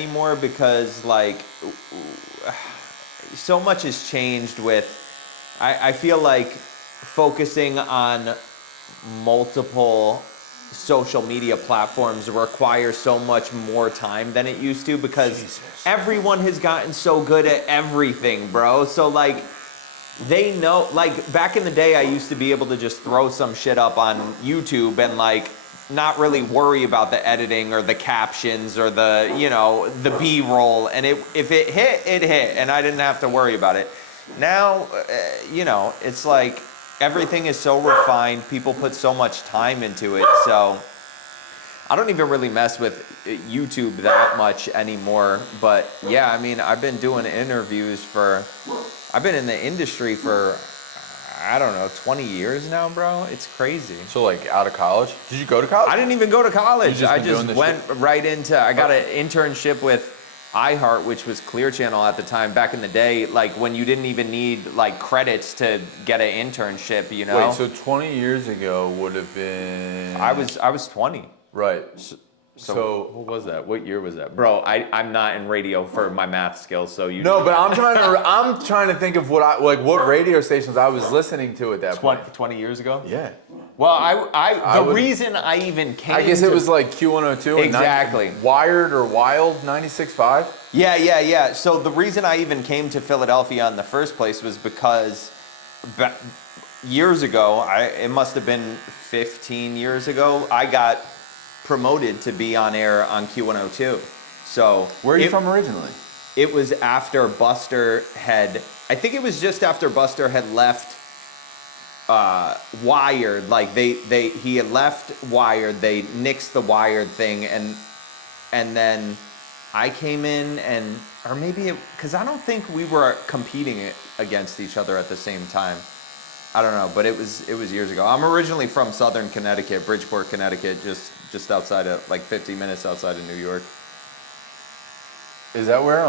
anymore because like so much has changed with I feel like focusing on multiple social media platforms requires so much more time than it used to because everyone has gotten so good at everything, bro. So like they know, like back in the day I used to be able to just throw some shit up on YouTube and like not really worry about the editing or the captions or the, you know, the B-roll, and if it hit, it hit, and I didn't have to worry about it. Now, you know, it's like everything is so refined, people put so much time into it, so I don't even really mess with YouTube that much anymore. But yeah, I mean, I've been doing interviews I've been in the industry for, I don't know, 20 years now, bro. It's crazy. So like out of college? Did you go to college? I didn't even go to college. I just went shit? right into, I got an internship with iHeart, which was Clear Channel at the time, back in the day, like when you didn't even need like credits to get an internship, you know? Wait, so 20 years ago would have been... I was 20. Right. So what was that? What year was that? Bro, I'm not in radio for my math skills, so you... No, but I'm trying to think of what radio stations I was listening to at that point. 20 years ago? Yeah. Well, the reason I even came I guess it was like Q102. Exactly. And Wired or Wild 96.5? Yeah. So the reason I even came to Philadelphia in the first place was because years ago, it must have been 15 years ago, I got promoted to be on air on Q102. So where are you from originally? It was after Buster I think it was just after Buster had left Wired. Like he had left Wired, they nixed the Wired thing, and then I came in or maybe because I don't think we were competing against each other at the same time. I don't know, but it was years ago. I'm originally from Southern Connecticut, Bridgeport, Connecticut, just outside of, like 50 minutes outside of New York. Is that where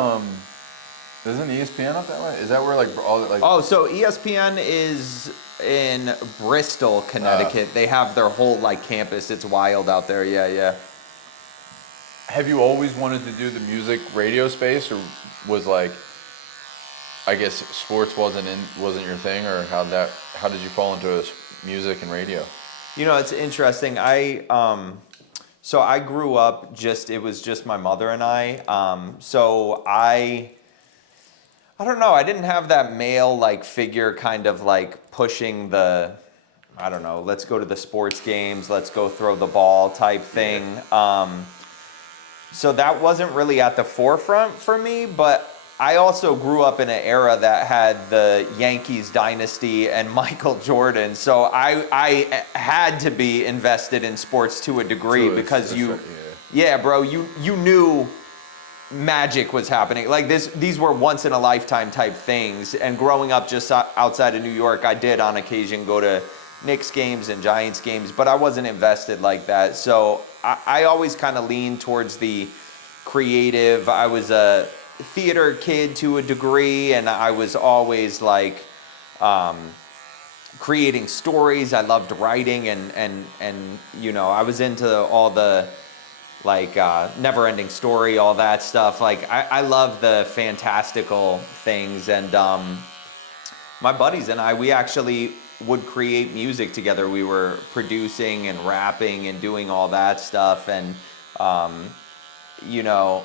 isn't ESPN up that way? Is that where like all like? Oh, so ESPN is in Bristol, Connecticut. They have their whole like campus. It's wild out there. Yeah. Have you always wanted to do the music radio space, or was like, I guess sports wasn't your thing, or how did you fall into this music and radio? You know, it's interesting. So I grew up it was just my mother and I. So I don't know, I didn't have that male like figure kind of like pushing I don't know, let's go to the sports games, let's go throw the ball type thing. So that wasn't really at the forefront for me, but I also grew up in an era that had the Yankees dynasty and Michael Jordan, so I had to be invested in sports to a degree because bro, you knew magic was happening. Like these were once in a lifetime type things, and growing up just outside of New York, I did on occasion go to Knicks games and Giants games, but I wasn't invested like that. So I always kind of leaned towards the creative. I was a theater kid to a degree, and I was always like creating stories. I loved writing, and you know, I was into all the like Never Ending Story, all that stuff. Like I love the fantastical things, and my buddies and we actually would create music together. We were producing and rapping and doing all that stuff, and you know,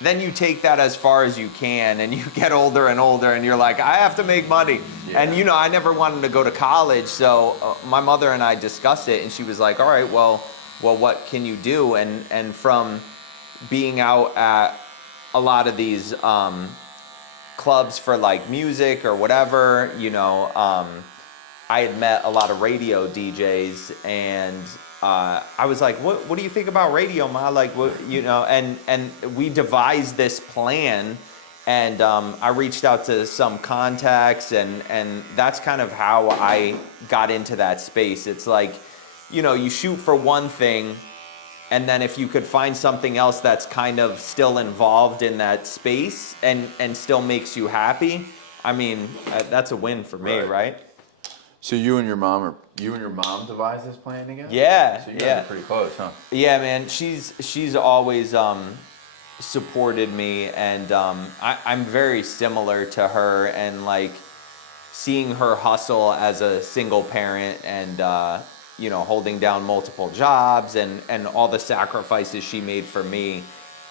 then you take that as far as you can, and you get older and older, and you're like, I have to make money. Yeah. And you know, I never wanted to go to college, so my mother and I discussed it, and she was like, all right, well, what can you do? And from being out at a lot of these clubs for like music or whatever, you know, I had met a lot of radio DJs, and I was like, what do you think about radio, Ma? Like, what, you know, and we devised this plan, and I reached out to some contacts, and that's kind of how I got into that space. It's like, you know, you shoot for one thing, and then if you could find something else that's kind of still involved in that space and still makes you happy, I mean, that's a win for me, right? So you and your mom devised this plan together? Yeah, So you guys are pretty close, huh? Yeah, man. She's always supported me, and I'm very similar to her, and like seeing her hustle as a single parent, and holding down multiple jobs, and all the sacrifices she made for me.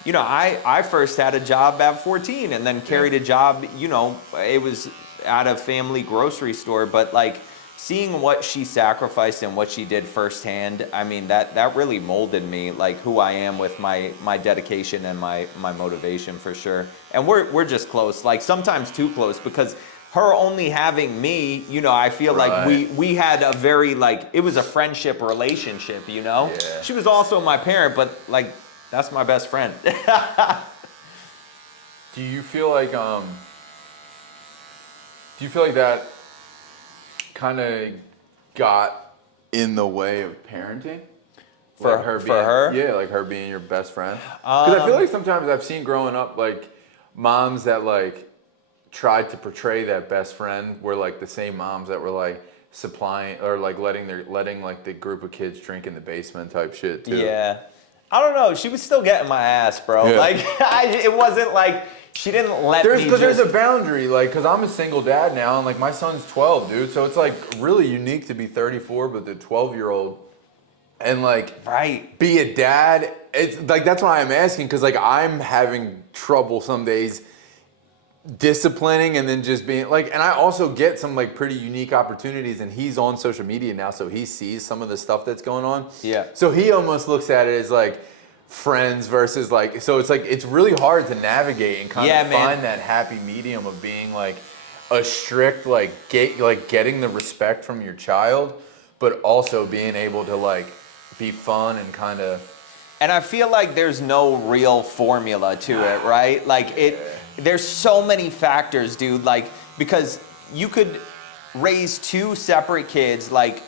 I first had a job at 14 and then carried a job, it was at a family grocery store, but like seeing what she sacrificed and what she did firsthand, I mean, that really molded me, like who I am with my dedication and my motivation for sure. And we're just close, like sometimes too close, because her only having me, I feel like we had a very, like, it was a friendship relationship, Yeah. She was also my parent, but like, that's my best friend. Do you feel like that kind of got in the way of parenting? For Like her for being, her? yeah, like her being your best friend. Because I feel like sometimes I've seen growing up, like moms that like tried to portray that best friend were like the same moms that were like supplying or like letting like the group of kids drink in the basement type shit too. Yeah. I don't know. She was still getting my ass, bro. Yeah. Like, it wasn't like she didn't let me Because there's just... a boundary, like, because I'm a single dad now, and like my son's 12, dude. So it's like really unique to be 34, but the 12-year-old, and like Right. be a dad. It's like that's why I'm asking, because like I'm having trouble some days disciplining and then just being like, and I also get some like pretty unique opportunities, and he's on social media now, so he sees some of the stuff that's going on. Yeah. So he almost looks at it as like friends versus like, so it's like it's really hard to navigate and kind of find that happy medium of being like a strict like getting the respect from your child, but also being able to like be fun and kind of. And I feel like there's no real formula to it, right? Like there's so many factors, dude. Like, because you could raise two separate kids, like,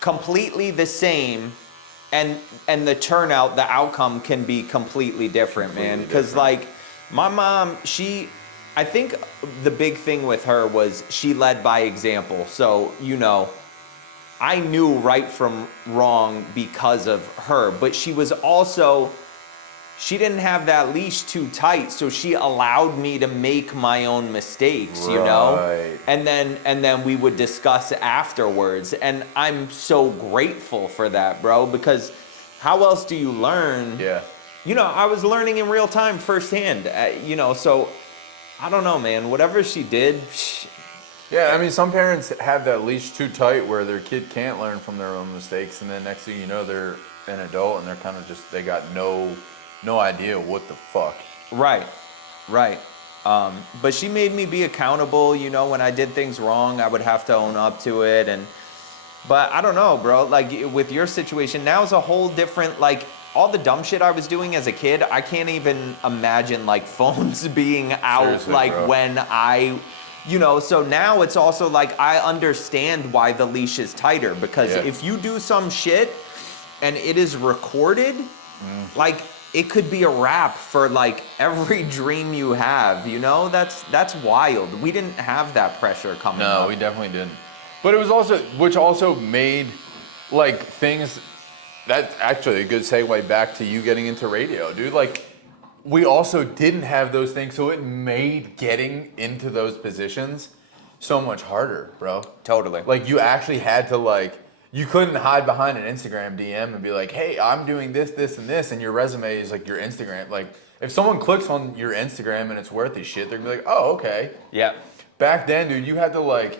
completely the same, and the turnout, the outcome can be completely different, man. Because like my mom, I think the big thing with her was she led by example. So, I knew right from wrong because of her, but she didn't have that leash too tight, so she allowed me to make my own mistakes, Right. And then we would discuss afterwards, and I'm so grateful for that, bro, because how else do you learn? Yeah. I was learning in real time firsthand, so I don't know, man, whatever she did, Yeah, I mean, some parents have that leash too tight where their kid can't learn from their own mistakes, and then next thing you know, they're an adult and they're kind of just, they got no idea what the fuck. Right. But she made me be accountable. When I did things wrong, I would have to own up to it. But I don't know, bro. Like with your situation, now is a whole different, like all the dumb shit I was doing as a kid, I can't even imagine like phones being out. Seriously, like bro. when so now it's also like I understand why the leash is tighter, because if you do some shit and it is recorded, like it could be a wrap for like every dream you have, that's wild. We didn't have that pressure coming up. No, we definitely didn't. But it was also, which also made like things, that's actually a good segue back to you getting into radio, dude. Like we also didn't have those things, so it made getting into those positions so much harder, bro. Totally. Like you actually had to like, you couldn't hide behind an Instagram DM and be like, hey, I'm doing this, this, and this, and your resume is like your Instagram. Like if someone clicks on your Instagram and it's worth his shit, they're gonna be like, oh, okay. Yeah. Back then, dude, you had to like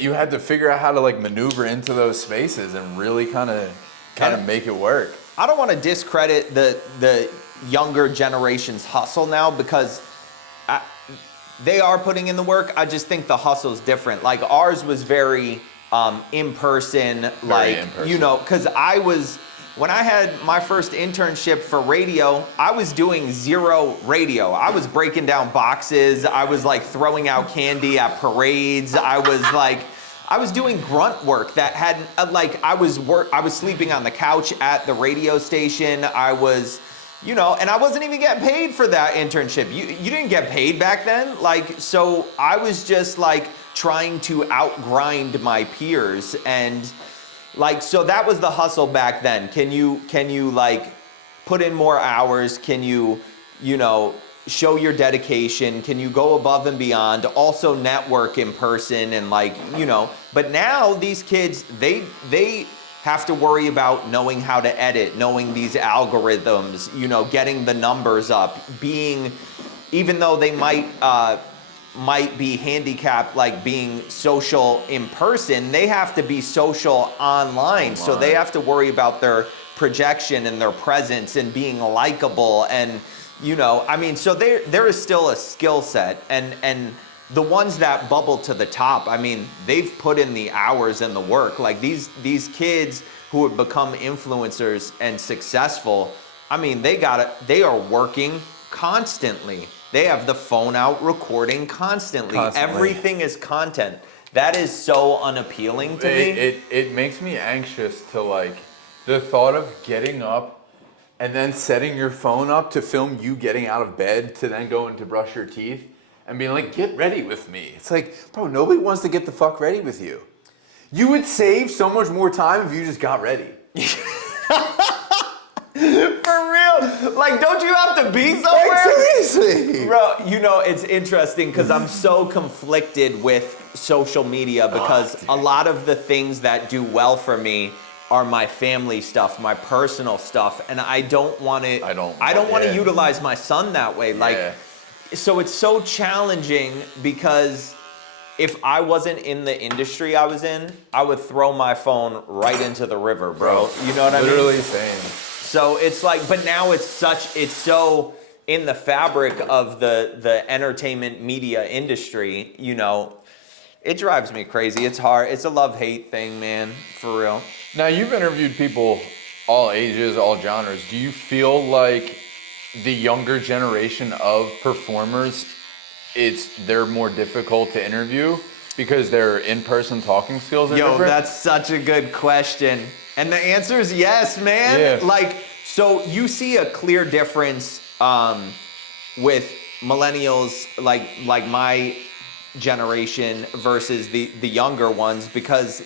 you had to figure out how to like maneuver into those spaces and really kind of make it work. I don't want to discredit the younger generation's hustle now, because they are putting in the work. I just think the hustle is different. Like ours was very in person, because when I had my first internship for radio, I was doing zero radio. I was breaking down boxes. I was like throwing out candy at parades. I was doing grunt work that had I was sleeping on the couch at the radio station. I was, and I wasn't even getting paid for that internship. You didn't get paid back then. So I was just trying to outgrind my peers, and so that was the hustle back then. Can you put in more hours? Can you, you know, show your dedication? Can you go above and beyond? Also network in person and like, you know, but now these kids, they have to worry about knowing how to edit, knowing these algorithms, you know, getting the numbers up, being, even though they might be handicapped, like being social in person, they have to be social online. So they have to worry about their projection and their presence and being likable. And, you know, I mean, so there is still a skill set, and the ones that bubble to the top, I mean, they've put in the hours and the work. Like these kids who have become influencers and successful, I mean, they are working constantly. They have the phone out recording constantly. Everything is content. That is so unappealing to me. It makes me anxious to like the thought of getting up and then setting your phone up to film you getting out of bed to then go in to brush your teeth and being like, get ready with me. It's like, bro, nobody wants to get the fuck ready with you. You would save so much more time if you just got ready. For real? Like, don't you have to be somewhere? Like, seriously. Bro, you know, it's interesting because I'm so conflicted with social media because a lot of the things that do well for me are my family stuff, my personal stuff, and I don't want to utilize my son that way. Like, so it's so challenging because if I wasn't in the industry I was in, I would throw my phone right into the river, bro. You know what I mean? Literally same. So it's like, but now it's so in the fabric of the entertainment media industry, you know, it drives me crazy. It's hard. It's a love-hate thing, man, for real. Now, you've interviewed people all ages, all genres. Do you feel like the younger generation of performers, they're more difficult to interview because their in-person talking skills are different? That's such a good question. And the answer is yes, man. Yeah. Like, so you see a clear difference with millennials, like my generation versus the younger ones because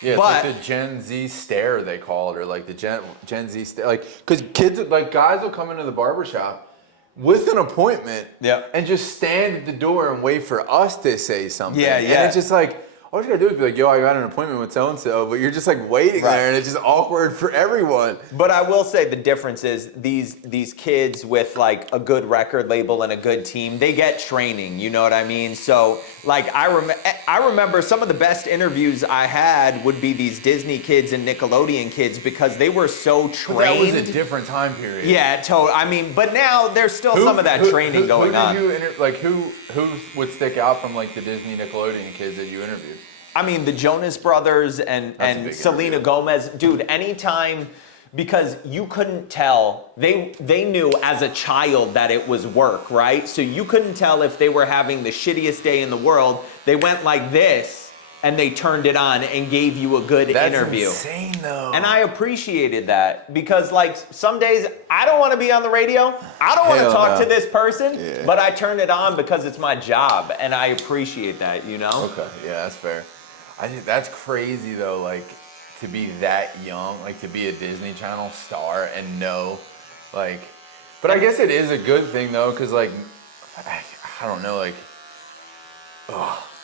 it's like the Gen Z stare, they call it, or like the Gen Z stare. Like, because kids, like guys will come into the barbershop with an appointment and just stand at the door and wait for us to say something. And it's just like, all you gotta do is be like, yo, I got an appointment with so-and-so, but you're just like waiting there and it's just awkward for everyone. But I will say the difference is these kids with like a good record label and a good team, they get training, you know what I mean? So like I remember some of the best interviews I had would be these Disney kids and Nickelodeon kids because they were so trained. But that was a different time period. Yeah, I mean, but now there's still some of that training going on. Who would stick out from like the Disney Nickelodeon kids that you interviewed? I mean, the Jonas Brothers and Selena Gomez, dude, anytime, because you couldn't tell, they knew as a child that it was work, right? So you couldn't tell if they were having the shittiest day in the world. They went like this and they turned it on and gave you a good interview. That's insane though. And I appreciated that because like some days I don't want to be on the radio. I don't want to talk to this person, but I turn it on because it's my job and I appreciate that, you know? Okay, yeah, that's fair. I think that's crazy though, like to be that young, like to be a Disney Channel star and know, like, but I guess it is a good thing though, cause like, I don't know, like,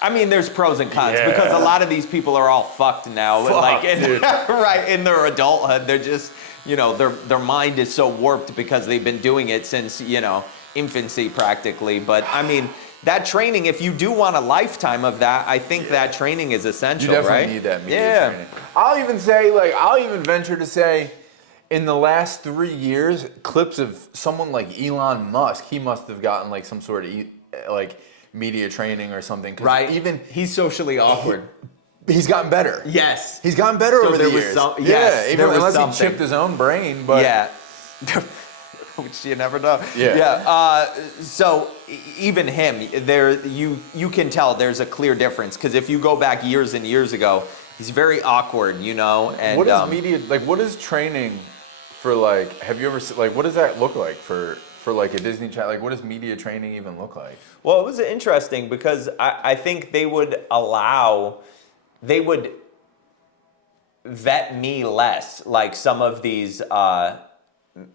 I mean, there's pros and cons because a lot of these people are all fucked now. Right, in their adulthood, they're just, you know, their mind is so warped because they've been doing it since, you know, infancy practically. But I mean, that training, if you do want a lifetime of that, I think that training is essential, you definitely right? need that media training. I'll even venture to say, in the last 3 years, clips of someone like Elon Musk, he must have gotten like some sort of like media training or something. Right. Even he's socially awkward. He's gotten better. Yes. He's gotten better over the years. Unless he chipped his own brain, but which you never know. So even him, you can tell there's a clear difference because if you go back years and years ago, he's very awkward, you know. And what is media like? What is training for? Like, have you ever like? What does that look like for like a Disney Channel? Like, what does media training even look like? Well, it was interesting because I think they would vet me less, like some of these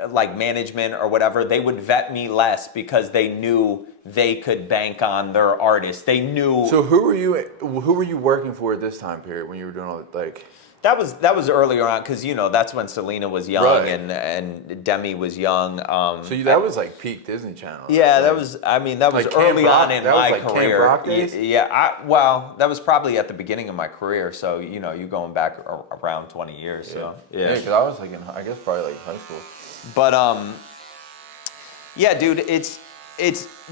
like management or whatever, they would vet me less because they knew they could bank on their artists. They knew. So who were you working for at this time period when you were doing all like? That was earlier on because that's when Selena was young Right. and Demi was young. That was like peak Disney Channel. Yeah, right? that was. I mean, that was Like early Camp on Rock- in that was my like Camp career. Rock days? Yeah. Well, that was probably at the beginning of my career. So you going back around 20 years. So Yeah, because I was like I guess probably like high school. But yeah, dude, it's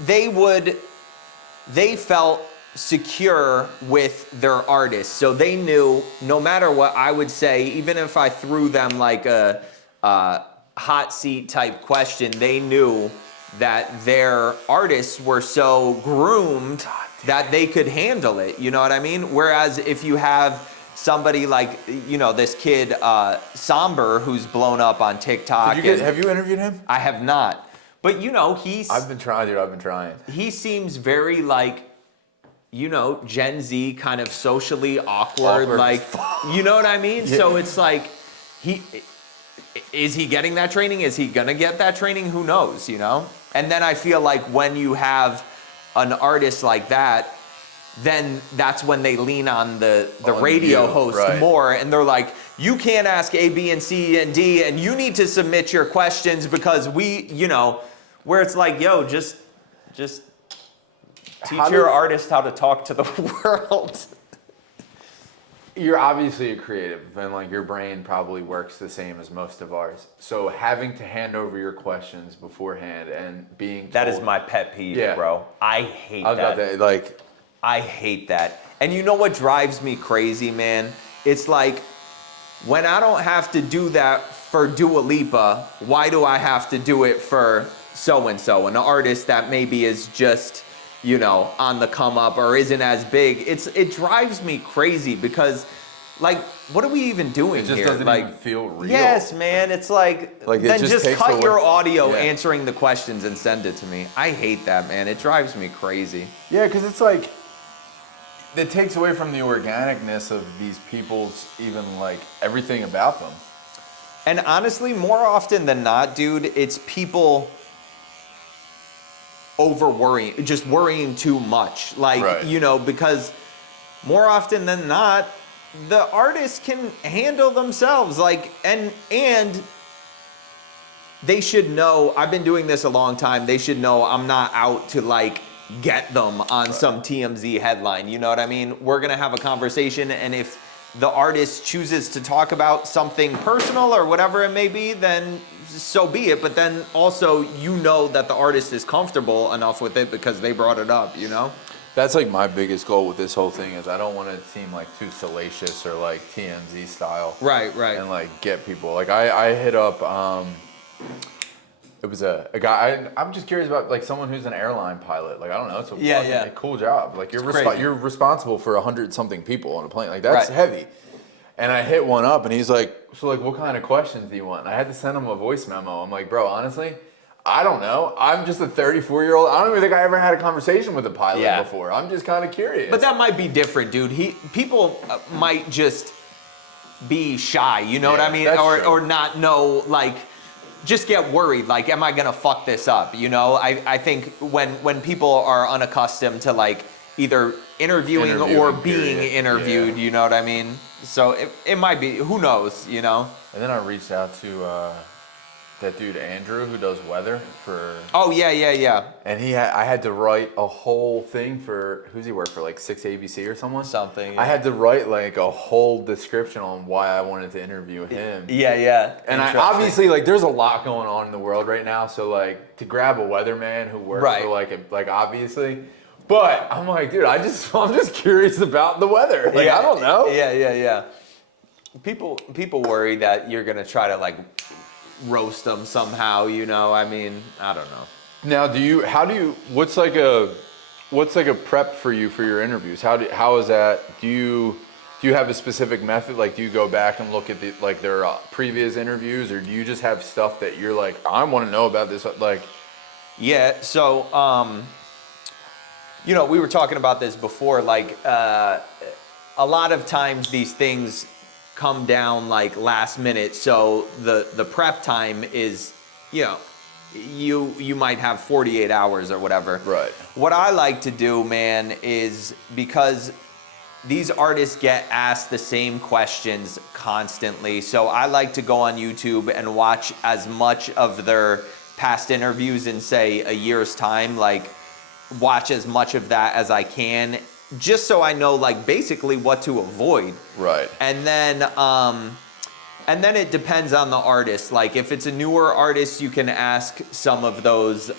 they felt secure with their artists, so they knew no matter what I would say, even if I threw them like a hot seat type question, they knew that their artists were so groomed that they could handle it. You know what I mean? Whereas if you have somebody like this kid Somber who's blown up on TikTok. Have you interviewed him? I have not, but he's. I've been trying, dude. I've been trying. He seems very like, Gen Z, kind of socially awkward. Like, you know what I mean? Yeah. So it's like, is he getting that training? Is he gonna get that training? Who knows? And then I feel like when you have an artist like that, then that's when they lean on the radio host right. more, and they're like, you can't ask A, B, and C, and D, and you need to submit your questions because we, where it's like, yo, just teach your artist how to talk to the world. You're obviously a creative, and like your brain probably works the same as most of ours. So having to hand over your questions beforehand and being told, that is my pet peeve, bro. I hate that. About that. Like, I hate that. And you know what drives me crazy, man? It's like, when I don't have to do that for Dua Lipa, why do I have to do it for so-and-so, an artist that maybe is just, on the come up or isn't as big? It drives me crazy because, like, what are we even doing here? It just doesn't like, even feel real. Yes, man. It's like then just cut your audio answering the questions and send it to me. I hate that, man. It drives me crazy. Yeah, because it's like, it takes away from the organicness of these people's, even like everything about them. And honestly, more often than not, dude, it's people over worrying, just worrying too much. Like, right. Because more often than not, the artists can handle themselves. Like, and they should know, I've been doing this a long time, they should know I'm not out to like get them on some TMZ headline. You know what I mean? We're gonna have a conversation, and if the artist chooses to talk about something personal or whatever it may be, then so be it. But then also, that the artist is comfortable enough with it because they brought it up, That's like my biggest goal with this whole thing is I don't want it to seem like too salacious or like TMZ style. Right. And like get people. Like I hit up, it was a guy. I'm just curious about like someone who's an airline pilot. Like I don't know, it's a cool job. Like you're responsible for 100-something people on a plane. Like that's heavy. And I hit one up, and he's like, "So like, what kind of questions do you want?" And I had to send him a voice memo. I'm like, "Bro, honestly, I don't know. I'm just a 34-year-old. I don't even think I ever had a conversation with a pilot before. I'm just kind of curious." But that might be different, dude. People might just be shy. You know what I mean? Or not know, like, just get worried. Like, am I gonna fuck this up? I think when people are unaccustomed to like either interviewing or being interviewed, you know what I mean? So it might be. Who knows? And then I reached out to that dude Andrew who does weather for. Oh yeah. And I had to write a whole thing for who's he work for, like 6 ABC or someone. Something. Yeah. I had to write like a whole description on why I wanted to interview him. Yeah. And I obviously like there's a lot going on in the world right now, so like to grab a weatherman who works for like obviously. But I'm like, dude, I'm just curious about the weather. Like I don't know. Yeah. People worry that you're gonna try to like roast them somehow, I mean, I don't know. Now, what's like a prep for you for your interviews? How is that? Do you have a specific method? Like, do you go back and look at their previous interviews, or do you just have stuff that you're like, I want to know about this? Like, yeah. So, we were talking about this before. Like, a lot of times these things come down like last minute, so the prep time is you know, you might have 48 hours or whatever. Right. What I like to do, man, is because these artists get asked the same questions constantly. So I like to go on YouTube and watch as much of their past interviews in, say, a year's time, like watch as much of that as I can, just so I know, like, basically what to avoid. Right. And then it depends on the artist. Like, if it's a newer artist, you can ask some of those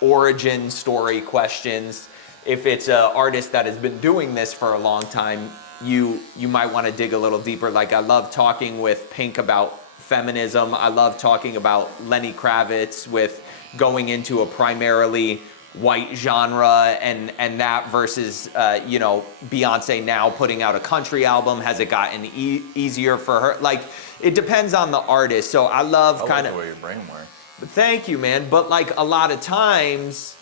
origin story questions. If it's an artist that has been doing this for a long time, you might want to dig a little deeper. Like, I love talking with Pink about feminism. I love talking about Lenny Kravitz with going into a primarily white genre and that versus, you know, Beyonce now putting out a country album. Has it gotten easier for her? Like, it depends on the artist. So I love kind of... the way your brain works. Thank you, man. But like a lot of times,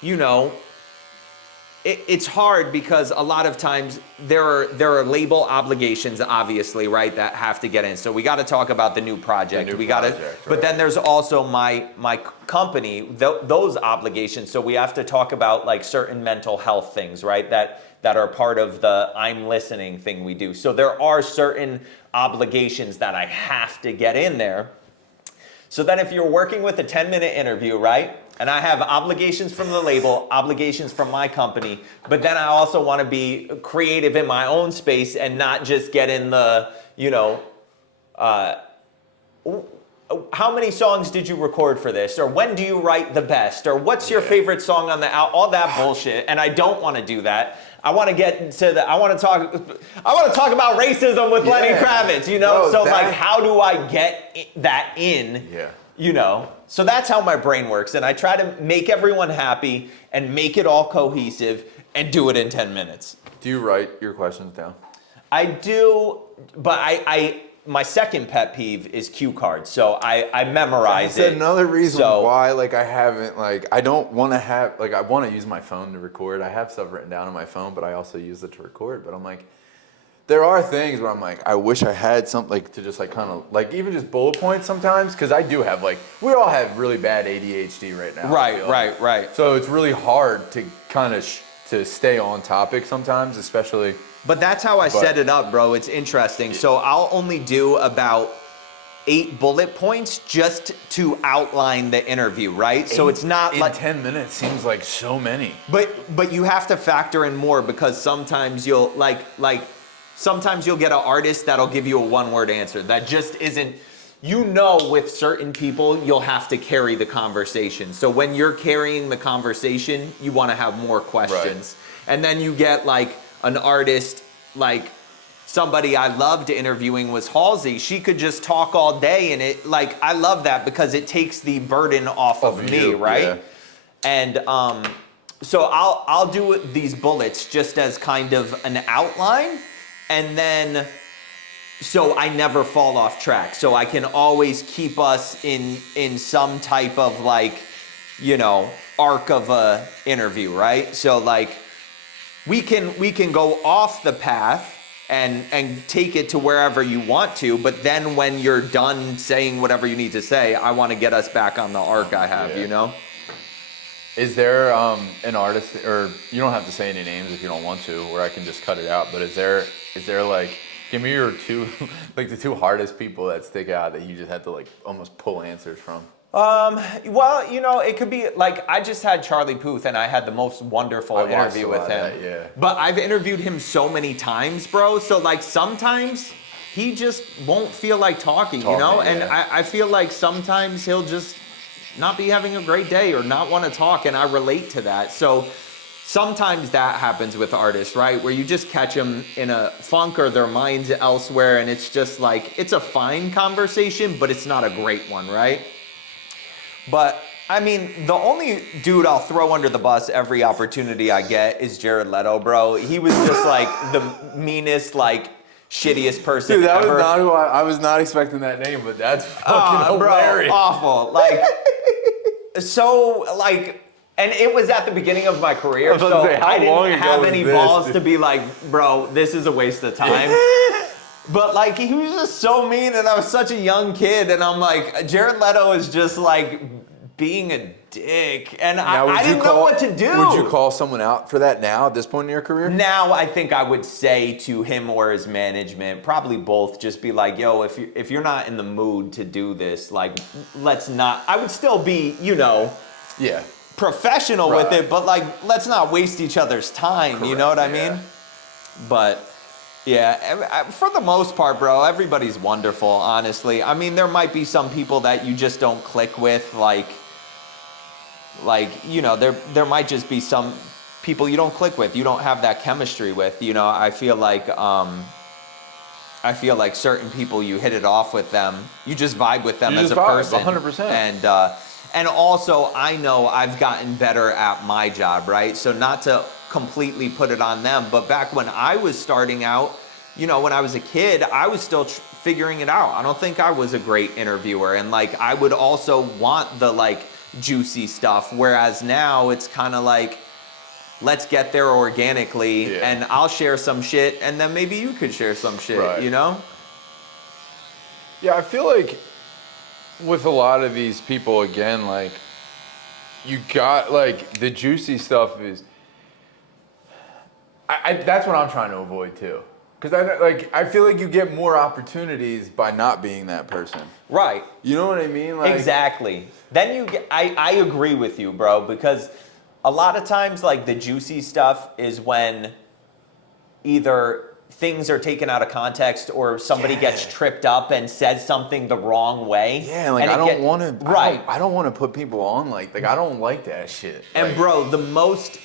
you know, it's hard because a lot of times there are label obligations, obviously, right, that have to get in. So we got to talk about the new project. But then there's also my company, those obligations. So we have to talk about like certain mental health things, right, that are part of the I'm listening thing we do. So there are certain obligations that I have to get in there. So then if you're working with a 10-minute interview, right, and I have obligations from the label, obligations from my company, but then I also want to be creative in my own space and not just get in the, you know, how many songs did you record for this? Or when do you write the best? Or what's your favorite song on the album? All that bullshit. And I don't want to do that. I want to get to I want to talk about racism with Lenny Kravitz, you know? Bro, like, how do I get that in? Yeah. You know? So that's how my brain works. And I try to make everyone happy and make it all cohesive and do it in 10 minutes. Do you write your questions down? I do, but my second pet peeve is cue cards. So I memorize it. That's another reason why, like, I haven't, like, I don't want to have, like, I want to use my phone to record. I have stuff written down on my phone, but I also use it to record. But I'm like, there are things where I'm like, I wish I had something, like, to just, like, kind of, like, even just bullet points sometimes, because I do have, like, we all have really bad ADHD right now. Right. So it's really hard to kind of to stay on topic sometimes, especially. But that's how I set it up, bro. It's interesting. So I'll only do about 8 bullet points just to outline the interview, right? So it's not like 10 minutes seems like so many. But you have to factor in more, because sometimes you'll sometimes you'll get an artist that'll give you a one-word answer that just isn't, you know, with certain people you'll have to carry the conversation. So when you're carrying the conversation, you want to have more questions. Right. And then you get like an artist, like somebody I loved interviewing was Halsey. She could just talk all day, and it, like, I love that because it takes the burden off of me, right? Yeah. And so I'll do these bullets just as kind of an outline, and then so I never fall off track. So I can always keep us in some type of, like, you know, arc of a interview, right? So like we can go off the path and take it to wherever you want to, but then when you're done saying whatever you need to say, I want to get us back on the arc I have, you know? Is there an artist, or you don't have to say any names if you don't want to, or I can just cut it out, but is there like, give me your two, like the two hardest people that stick out that you just had to like almost pull answers from? Well, you know, it could be like, I just had Charlie Puth and I had the most wonderful interview with him. But I've interviewed him so many times, bro. So like sometimes he just won't feel like talking, you know? And I feel like sometimes he'll just not be having a great day or not want to talk, and I relate to that. So sometimes that happens with artists, right? Where you just catch them in a funk or their mind's elsewhere, and it's just like, it's a fine conversation, but it's not a great one, right? But I mean, the only dude I'll throw under the bus every opportunity I get is Jared Leto, bro. He was just like the meanest, like, shittiest person Dude, that ever. was not who I was not expecting that name, but that's fucking hilarious. Bro, awful. Like, so, like, and it was at the beginning of my career, so I didn't have any balls to be like, bro, this is a waste of time. But like he was just so mean, and I was such a young kid, and I'm like, Jared Leto is just like being a dick, and I didn't know what to do. Would you call someone out for that now at this point in your career? Now I think I would say to him or his management, probably both, just be like, yo, if you're not in the mood to do this, like, let's not. I would still be, Yeah. professional with it, but like, let's not waste each other's time. You know what I mean? But. Yeah, for the most part, bro, everybody's wonderful, honestly. I mean, there might be some people that you just don't click with, like there might just be some people you don't click with, you don't have that chemistry with. I feel like certain people, you hit it off with them, you just vibe with them as a person. 100%. And also, I know I've gotten better at my job, right? So not to completely put it on them, but back when I was starting out, when I was a kid, I was still figuring it out. I don't think I was a great interviewer, and like I would also want the like juicy stuff, whereas now it's kind of like, let's get there organically, and I'll share some shit, and then maybe you could share some shit, Yeah, I feel like with a lot of these people, again, like, you got, like, the juicy stuff is, that's what I'm trying to avoid, too. Because, I feel like you get more opportunities by not being that person. Right. You know what I mean? Like, exactly. Then you get, I agree with you, bro, because a lot of times, like, the juicy stuff is when either things are taken out of context or somebody gets tripped up and says something the wrong way. Yeah, like, I don't want to. Right. I don't want to put people on like I don't like that shit. And bro, the most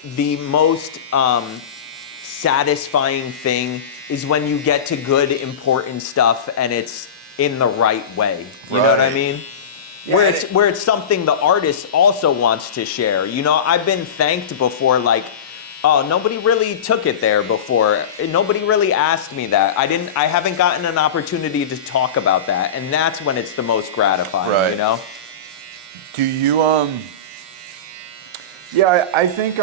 satisfying thing is when you get to good, important stuff and it's in the right way. You know what I mean? Yeah, where it's something the artist also wants to share. I've been thanked before, like, oh, nobody really took it there before. Nobody really asked me that. I haven't gotten an opportunity to talk about that. And that's when it's the most gratifying, Do you, yeah, I think,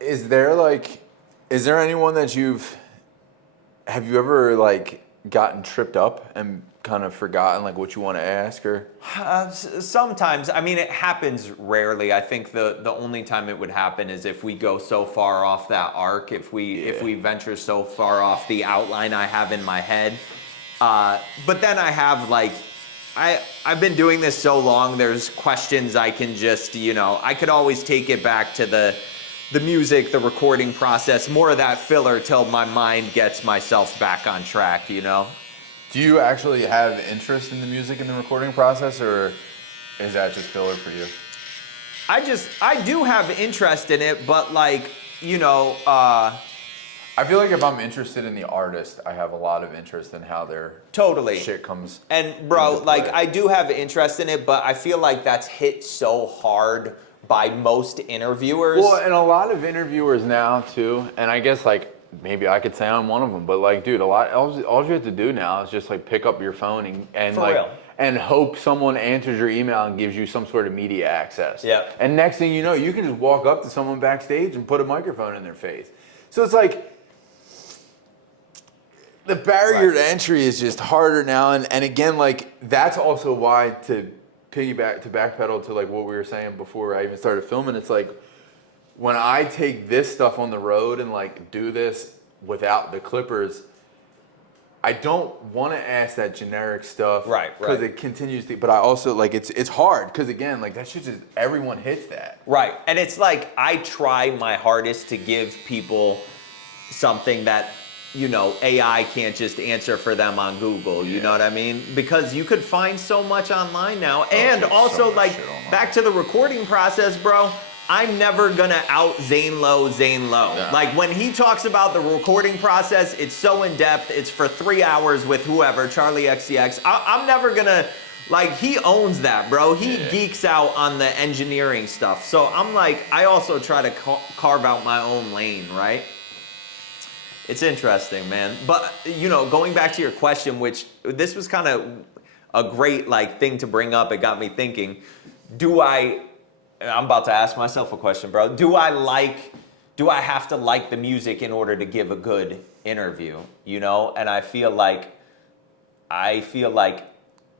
is there anyone that have you ever, like, gotten tripped up and kind of forgotten, like, what you want to ask, or? Sometimes. I mean, it happens rarely. I think the only time it would happen is if we go so far off that arc, if we venture so far off the outline I have in my head. But then I have, like, I've been doing this so long, there's questions I can just, I could always take it back to the music, the recording process, more of that filler till my mind gets myself back on track, Do you actually have interest in the music and the recording process, or is that just filler for you? I do have interest in it, but like, I feel like if I'm interested in the artist, I have a lot of interest in how their shit comes. And bro, like, I do have interest in it, but I feel like that's hit so hard by most interviewers. Well, and a lot of interviewers now too, and I guess, like, maybe I could say I'm one of them, but like, dude, all you have to do now is just like pick up your phone and For like real. and hope someone answers your email and gives you some sort of media access. Yeah. And next thing you know, you can just walk up to someone backstage and put a microphone in their face. So it's like the barrier to entry is just harder now, and again, like, that's also why, to backpedal to like what we were saying before I even started filming, it's like, when I take this stuff on the road and like do this without the clippers, I don't want to ask that generic stuff, right? Because it continues to. But I also, like, it's hard because, again, like, that shit just, everyone hits that, right? And it's like, I try my hardest to give people something that, AI can't just answer for them on Google. You know what I mean? Because you could find so much online now, and also, so like, back to the recording process, bro. I'm never gonna out Zane Lowe. Yeah. Like, when he talks about the recording process, it's so in depth. It's for 3 hours with whoever, Charlie XCX. I'm never gonna, like, he owns that, bro. He geeks out on the engineering stuff. So I'm like, I also try to carve out my own lane, right? It's interesting, man. But, going back to your question, which this was kind of a great, like, thing to bring up. It got me thinking, I'm about to ask myself a question, bro. Do I like do I have to like the music in order to give a good interview, you know? And I feel like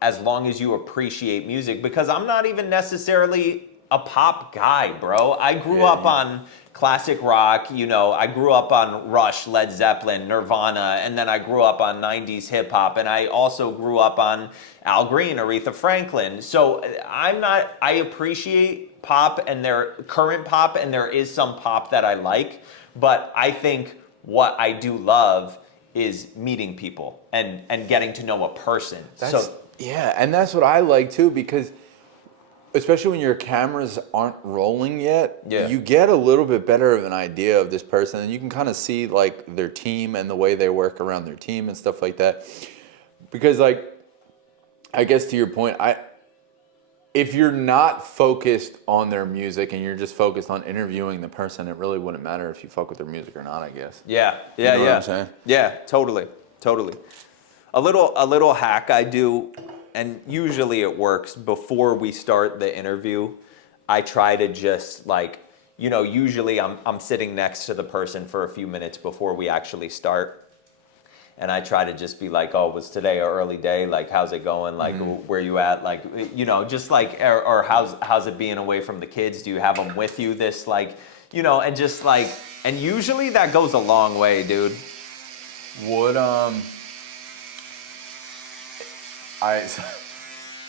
as long as you appreciate music, because I'm not even necessarily a pop guy, bro. I grew up on classic rock, you know, I grew up on Rush, Led Zeppelin, Nirvana, and then I grew up on 90s hip hop, and I also grew up on Al Green, Aretha Franklin. So I appreciate pop and their current pop, and there is some pop that I like, but I think what I do love is meeting people and getting to know a person. Yeah, and that's what I like too, because especially when your cameras aren't rolling yet, you get a little bit better of an idea of this person, and you can kind of see like their team and the way they work around their team and stuff like that. Because like, I guess to your point, if you're not focused on their music and you're just focused on interviewing the person, it really wouldn't matter if you fuck with their music or not, I guess. Yeah, You know what I'm saying? Yeah, totally. A little hack I do, and usually it works before we start the interview. I try to just like, you know, usually I'm sitting next to the person for a few minutes before we actually start. And I try to just be like, oh, was today an early day? Like, how's it going? Like, where you at? Like, you know, just like, or how's it being away from the kids? Do you have them with you? This, like, you know, and just like, and usually that goes a long way, dude.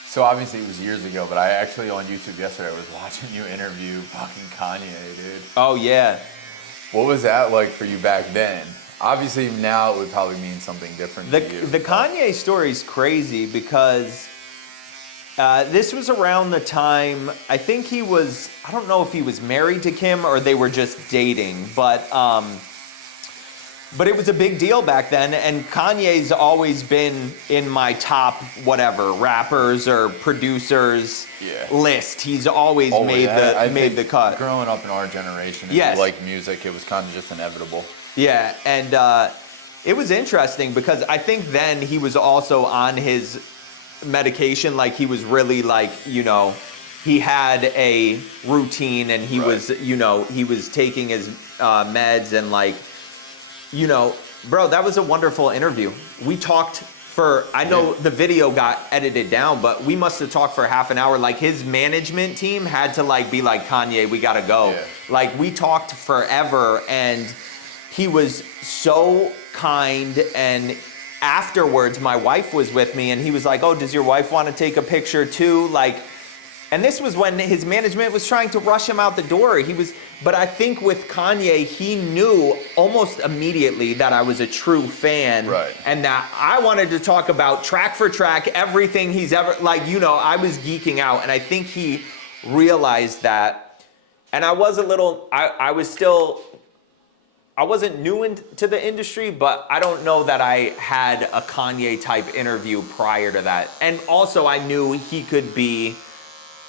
So obviously it was years ago, but I actually on YouTube yesterday I was watching you interview fucking Kanye, dude. Oh, yeah. What was that like for you back then? Obviously now it would probably mean something different to you. The Kanye story is crazy because this was around the time, I think he was, I don't know if he was married to Kim or they were just dating, but it was a big deal back then, and Kanye's always been in my top whatever rappers or producers list. He's always made the cut. Growing up in our generation, if you like music, it was kind of just inevitable. Yeah, and it was interesting because I think then he was also on his medication, like he was really like, you know, he had a routine and he was, you know, he was taking his meds and like, you know, bro, that was a wonderful interview. We talked for, I know the video got edited down, but we must have talked for half an hour. Like his management team had to like be like, Kanye, we gotta go. Yeah. Like we talked forever, and he was so kind. And afterwards, my wife was with me and he was like, oh, does your wife want to take a picture too? Like, and this was when his management was trying to rush him out the door. But I think with Kanye, he knew almost immediately that I was a true fan. Right. And that I wanted to talk about track for track, everything he's ever, like, you know, I was geeking out. And I think he realized that. And I was a little, I wasn't new into the industry, but I don't know that I had a Kanye type interview prior to that. And also I knew he could be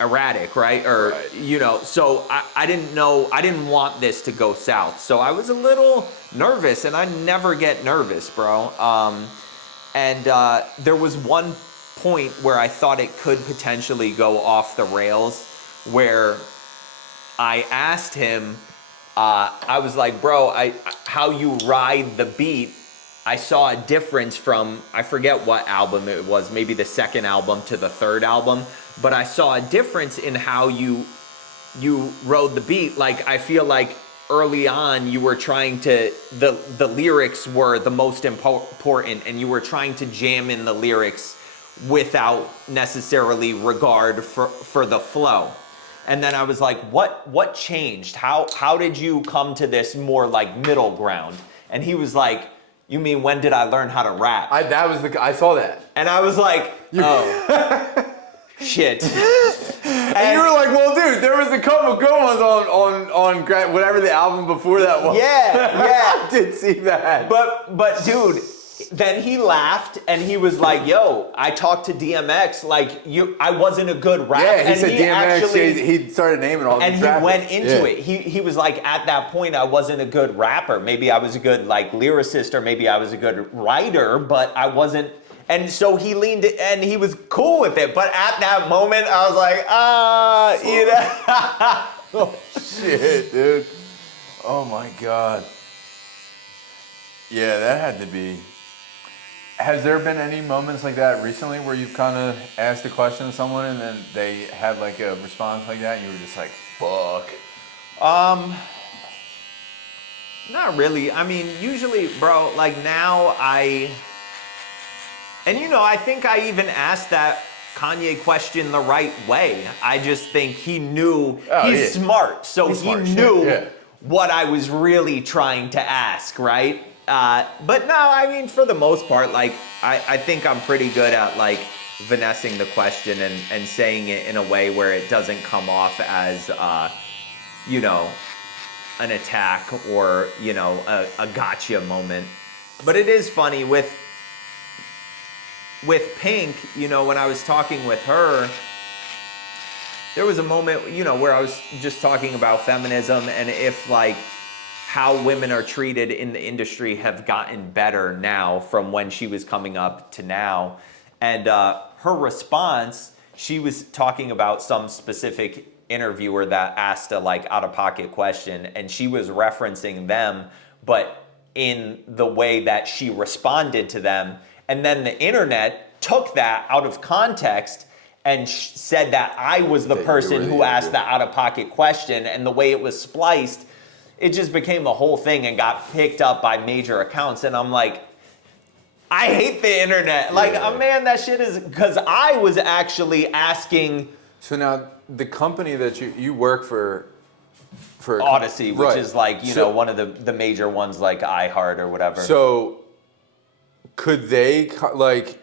erratic, right? Or, you know, so I didn't want this to go south. So I was a little nervous, and I never get nervous, bro. And there was one point where I thought it could potentially go off the rails, where I asked him, I was like, bro, how you ride the beat, I saw a difference from, I forget what album it was, maybe the second album to the third album, but I saw a difference in how you rode the beat. Like, I feel like early on you were trying to, the lyrics were the most important, and you were trying to jam in the lyrics without necessarily regard for the flow. And then I was like, what changed? How did you come to this more like middle ground? And he was like, you mean when did I learn how to rap? I saw that. And I was like, oh, shit. And you were like, well, dude, there was a couple good ones on whatever the album before that was. Yeah. I did see that. But dude, then he laughed and he was like, yo, I talked to DMX, like I wasn't a good rapper. Yeah, he and said he DMX, actually, he started naming all these and rappers. he went into it. He was like, at that point, I wasn't a good rapper. Maybe I was a good like lyricist, or maybe I was a good writer, but I wasn't. And so he leaned it, and he was cool with it. But at that moment, I was like, you know. Oh, shit, dude. Oh my God. Yeah, that had to be. Has there been any moments like that recently where you've kind of asked a question to someone and then they had like a response like that and you were just like, fuck? Not really. I mean, usually, bro, like now and I think I even asked that Kanye question the right way. I just think he knew Oh, he's yeah. smart, so He's he smart as shit, knew yeah. what I was really trying to ask, right? But no, I mean, for the most part, like I think I'm pretty good at like finessing the question and saying it in a way where it doesn't come off as you know, an attack or a gotcha moment. But it is funny with Pink, when I was talking with her, there was a moment, where I was just talking about feminism and if like how women are treated in the industry have gotten better now from when she was coming up to now. And her response, she was talking about some specific interviewer that asked a like out of pocket question and she was referencing them, but in the way that she responded to them. And then the internet took that out of context and said that I was the person who asked the out of pocket question, and the way it was spliced, it just became a whole thing and got picked up by major accounts. And I'm like, I hate the internet. Like, man, that shit is, because I was actually asking. So now the company that you work for Odyssey, which right. is like, one of the major ones like iHeart or whatever. So could they like,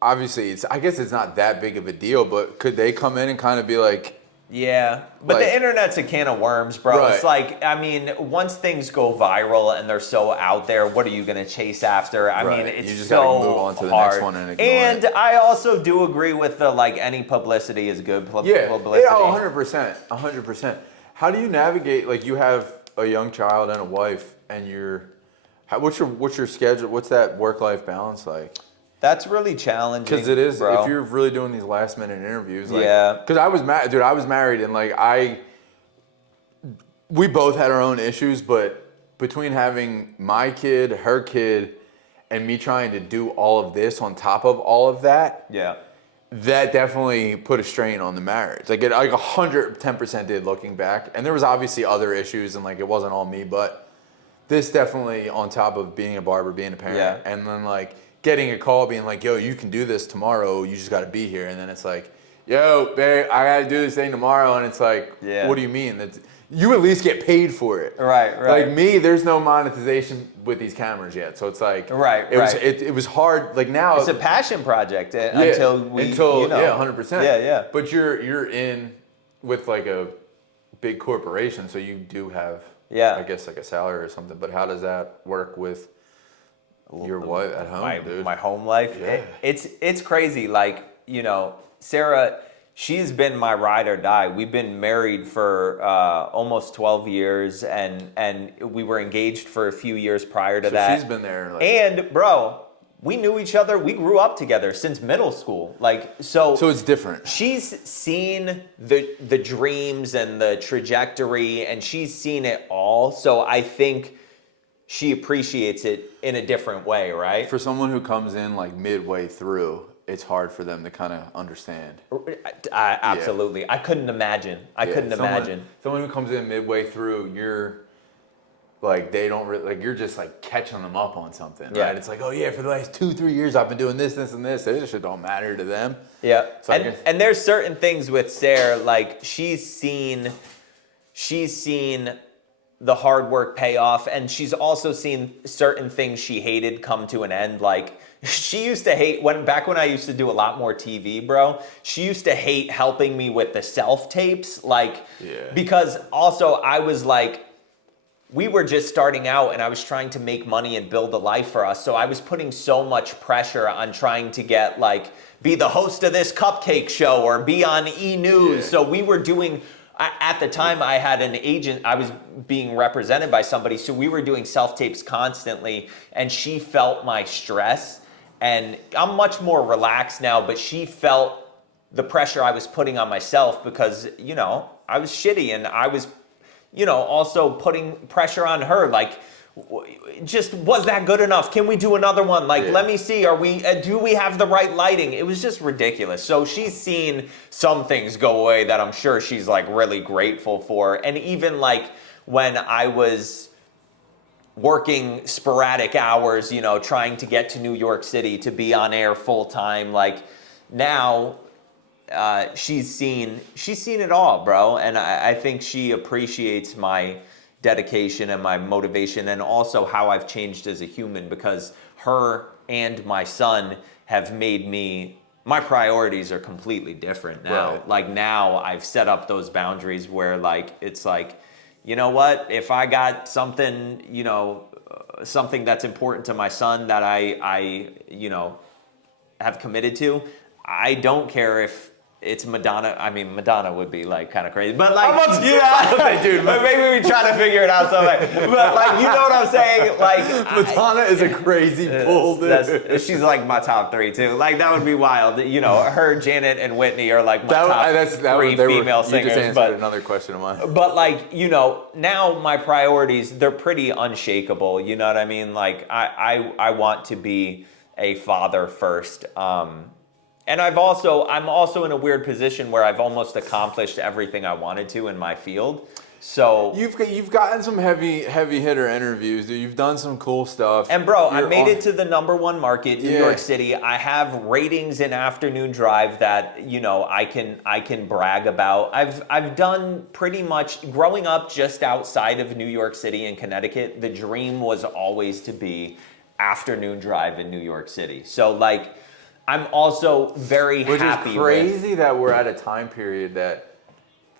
obviously I guess it's not that big of a deal, but could they come in and kind of be like, yeah, but like, the internet's a can of worms, bro. Right. It's like, I mean, once things go viral and they're so out there, what are you going to chase after? I mean, it's you just so gotta move on to the hard. next one and ignore And it. I also do agree with the, like, any publicity is good publicity. Yeah, 100%, 100%. How do you navigate, like you have a young child and a wife and what's your schedule? What's that work-life balance like? That's really challenging. Because it is, bro. if you're really doing these last-minute interviews, like, Yeah. because I was married and like we both had our own issues, but between having my kid, her kid, and me trying to do all of this on top of all of that, Yeah. that definitely put a strain on the marriage. Like it, like 110% did looking back. And there was obviously other issues and like it wasn't all me, but this definitely on top of being a barber, being a parent, Yeah. and then like getting a call being like, yo, you can do this tomorrow, you just gotta be here. And then it's like, yo, babe, I gotta do this thing tomorrow. And it's like, what do you mean? You at least get paid for it. Right. Like me, there's no monetization with these cameras yet. So it's like, it was hard. Like now, it's a passion project until 100%. Yeah. But you're in with like a big corporation, so you do have, I guess like a salary or something. But how does that work with your wife at home, dude? My home life. Yeah. It's crazy. Like, Sarah, she's been my ride or die. We've been married for almost 12 years, and we were engaged for a few years prior to that. She's been there. Like, and bro, we knew each other. We grew up together since middle school. Like, so it's different. She's seen the dreams and the trajectory, and she's seen it all. So I think she appreciates it in a different way, right? For someone who comes in like midway through, it's hard for them to kind of understand. Absolutely. I couldn't imagine. Someone who comes in midway through, you're like, they don't really, like, you're just like catching them up on something, right? It's like, oh yeah, for the last 2-3 years I've been doing this, this, and this. This shit don't matter to them. Yeah. So and there's certain things with Sarah, like she's seen the hard work pay off, and she's also seen certain things she hated come to an end. Like, she used to hate back when I used to do a lot more TV, bro. She used to hate helping me with the self-tapes, like, because also I was like, we were just starting out and I was trying to make money and build a life for us. So I was putting so much pressure on trying to get, like, be the host of this cupcake show or be on E! News. So we were doing, at the time I had an agent, I was being represented by somebody. So we were doing self-tapes constantly, and she felt my stress. And I'm much more relaxed now, but she felt the pressure I was putting on myself because, I was shitty and I was also putting pressure on her, like, just, was that good enough? Can we do another one? Like, let me see, do we have the right lighting? It was just ridiculous. So she's seen some things go away that I'm sure she's like really grateful for. And even like when I was working sporadic hours, trying to get to New York City to be on air full time, like now she's seen it all, bro. And I think she appreciates my dedication and my motivation, and also how I've changed as a human, because her and my son have made my priorities are completely different now. Right. Like now I've set up those boundaries where like, it's like, you know what, if I got something, something that's important to my son that I have committed to, I don't care if it's Madonna. I mean, Madonna would be like kind of crazy, but like, dude, but maybe we try to figure it out someday. But like, you know what I'm saying? Like, Madonna is a crazy bull, dude. She's like my top 3 too. Like that would be wild. Her, Janet, and Whitney are like my top 3 female singers. You just answered another question of mine. But like, now my priorities, they're pretty unshakable. You know what I mean? Like I want to be a father first. And I'm also in a weird position where I've almost accomplished everything I wanted to in my field. So you've gotten some heavy hitter interviews, dude. You've done some cool stuff. And bro, I made it to the #1 market, New York City. I have ratings in afternoon drive that I can brag about. I've done pretty much, growing up just outside of New York City in Connecticut, the dream was always to be afternoon drive in New York City. So like, I'm also very happy. Which is crazy that we're at a time period that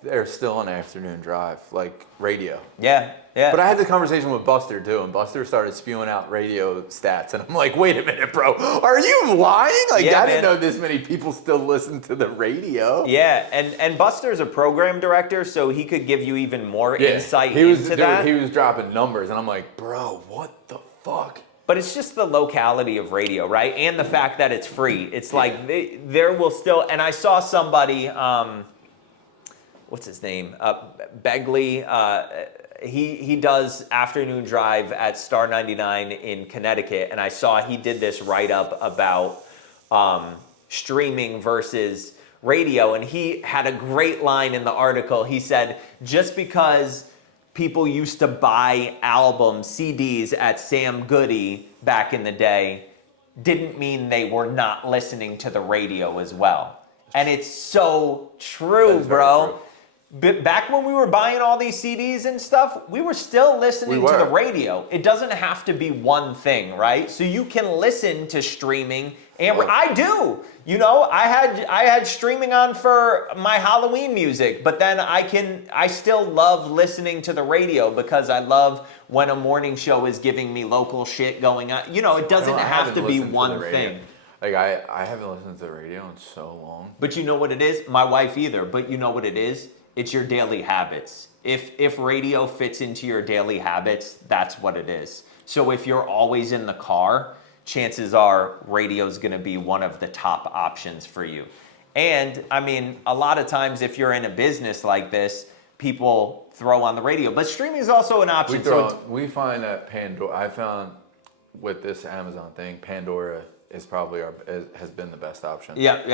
there's still an afternoon drive, like radio. Yeah. But I had this conversation with Buster too, and Buster started spewing out radio stats, and I'm like, wait a minute, bro, are you lying? Like, I didn't know this many people still listen to the radio. Yeah, and Buster's a program director, so he could give you even more insight into that. He was dropping numbers, and I'm like, bro, what the fuck? But it's just the locality of radio, right? And the fact that it's free. It's like there will still, and I saw somebody, what's his name? Begley. He does afternoon drive at Star 99 in Connecticut, and I saw he did this write-up about streaming versus radio, and he had a great line in the article. He said, just because people used to buy albums, CDs at Sam Goody back in the day, didn't mean they were not listening to the radio as well. And it's so true, bro. Back when we were buying all these CDs and stuff, we were still listening to the radio. It doesn't have to be one thing, right? So you can listen to streaming, and I do. I had streaming on for my Halloween music, but then I still love listening to the radio because I love when a morning show is giving me local shit going on. It doesn't have to be one thing. Like I haven't listened to the radio in so long. But you know what it is? My wife either. But you know what it is? It's your daily habits. If radio fits into your daily habits, that's what it is. So if you're always in the car, chances are radio's going to be one of the top options for you. And I mean, a lot of times if you're in a business like this, people throw on the radio, but streaming is also an option. We find that Pandora, I found with this Amazon thing, Pandora is probably has been the best option. Yep.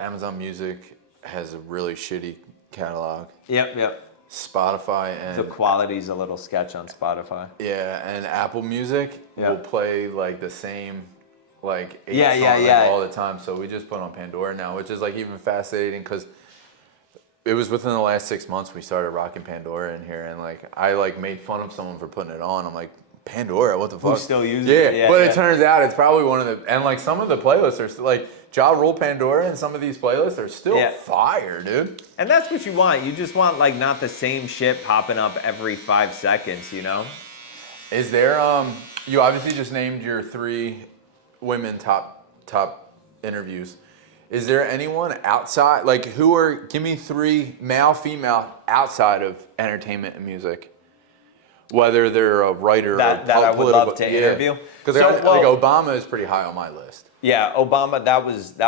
Amazon Music has a really shitty catalog. Yep. Spotify and the quality's a little sketch on Spotify. Yeah, and Apple Music will play like the same like 8 songs all the time. So we just put on Pandora now, which is like even fascinating because it was within the last 6 months we started rocking Pandora in here, and like I like made fun of someone for putting it on. I'm like, Pandora, what the fuck? Who still uses it? Yeah, but it turns out it's probably one of the, and like some of the playlists are still, like Ja Rule Pandora and some of these playlists are still fire, dude. And that's what you want. You just want like not the same shit popping up every 5 seconds, you know? Is there, you obviously just named your 3 women top interviews. Is there anyone outside, like give me 3 male, female outside of entertainment and music? Whether they're a writer that I would love to interview. Because like Obama is pretty high on my list. Yeah, Obama, that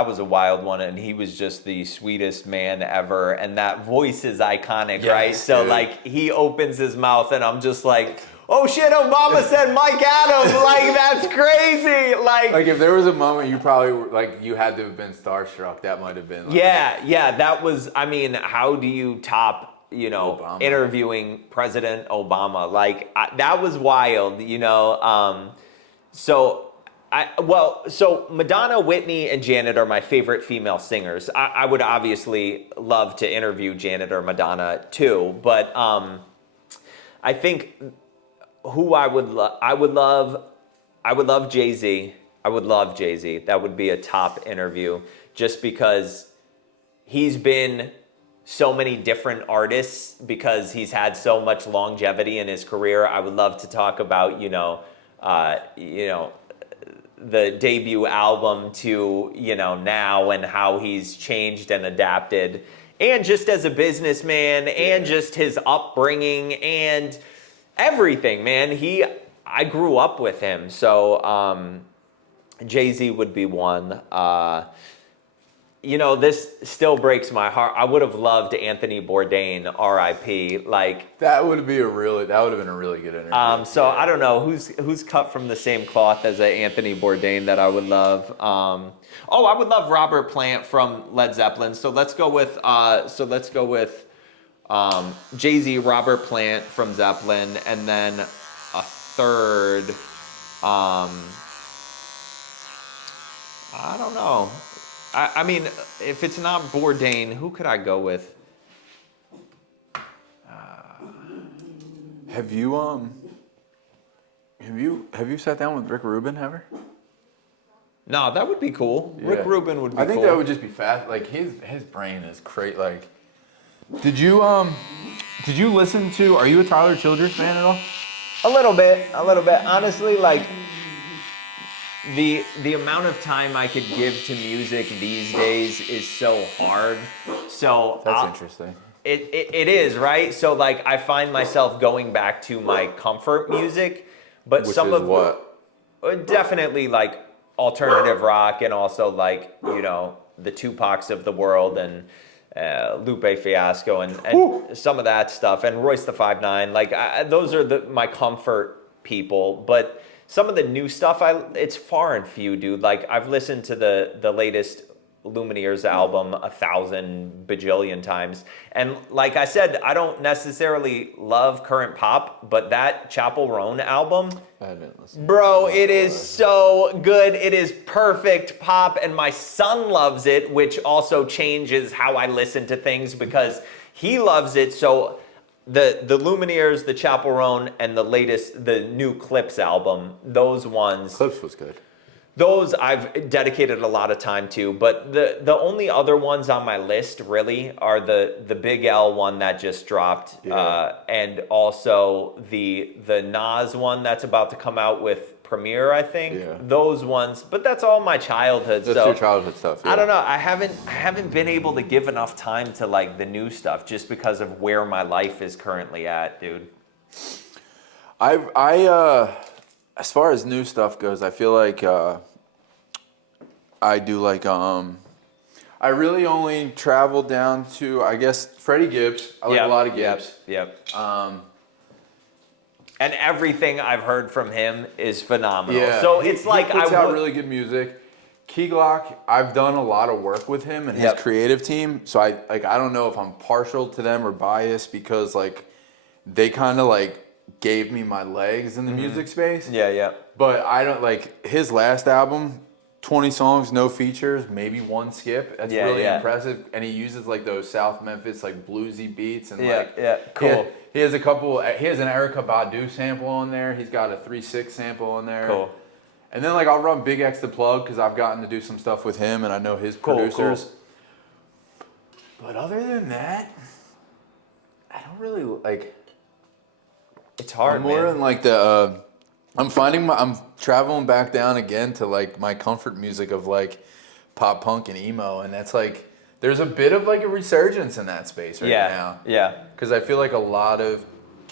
was a wild one, and he was just the sweetest man ever, and that voice is iconic, right? Yes, So dude. like he opens his mouth, and I'm just like, oh shit, Obama said Mike Adams, like that's crazy, Like if there was a moment you probably like you had to have been starstruck, that might have been. Like, yeah, that was. I mean, how do you top, Obama. interviewing President Obama? Like that was wild, So, so Madonna, Whitney, and Janet are my favorite female singers. I would obviously love to interview Janet or Madonna too, but I think who I would love Jay Z. I would love Jay Z. That would be a top interview, just because he's been so many different artists, because he's had so much longevity in his career. I would love to talk about the debut album to now, and how he's changed and adapted, and just as a businessman, and just his upbringing and everything, man. I grew up with him, so Jay-Z would be one. This still breaks my heart. I would have loved Anthony Bourdain, R.I.P. Like, that would have been a really good interview. so I don't know who's cut from the same cloth as a Anthony Bourdain that I would love. I would love Robert Plant from Led Zeppelin. So let's go with Jay-Z, Robert Plant from Zeppelin, and then a third. I don't know. I mean, if it's not Bourdain, who could I go with? Have you sat down with Rick Rubin ever? No, that would be cool. Yeah. Rick Rubin would be cool. I think that would just be fast. Like his brain is crazy. Like, did you listen to? Are you a Tyler Childers fan at all? A little bit. Honestly, like the amount of time I could give to music these days is so hard. So That's interesting. It is, right? So like I find myself going back to my comfort music, but Which some is of what? Definitely like alternative rock, and also like the Tupacs of the world, and Lupe Fiasco, and some of that stuff, and Royce the 5'9". Like those are my comfort people. But some of the new stuff, it's far and few, dude. Like I've listened to the latest Lumineers album 1,000 bajillion times, and like I said, I don't necessarily love current pop, but that Chapel Roan album, I didn't listen. bro, it is so good. It is perfect pop, and my son loves it, which also changes how I listen to things, because he loves it. So the Lumineers, the Chapel Roan, and the new Clips album, those ones. Clips was good. Those I've dedicated a lot of time to, but the only other ones on my list really are the Big L one that just dropped, and also the Nas one that's about to come out with Premiere, I think. Yeah. Those ones, but that's all my childhood. That's your childhood stuff. Yeah. I don't know. I haven't been able to give enough time to like the new stuff, just because of where my life is currently at, dude. As far as new stuff goes, I feel like I do like I really only travel down to, I guess, Freddie Gibbs. I like a lot of Gibbs. Yep. And everything I've heard from him is phenomenal. Yeah. So it's like he puts out really good music. Key Glock, I've done a lot of work with him and his creative team. So I don't know if I'm partial to them or biased, because like they kind of like gave me my legs in the music space. Yeah. But I don't like his last album, 20 songs, no features, maybe one skip. That's really impressive. And he uses like those South Memphis like bluesy beats and cool. He has an Erykah Badu sample on there. He's got a 3-6 sample on there. Cool. And then like I'll run Big X the Plug, because I've gotten to do some stuff with him and I know his producers. Cool. But other than that, I don't really like. It's hard, I'm more in like the. I'm traveling back down again to like my comfort music of like pop punk and emo, and that's like there's a bit of like a resurgence in that space right now. Yeah. Because I feel like a lot of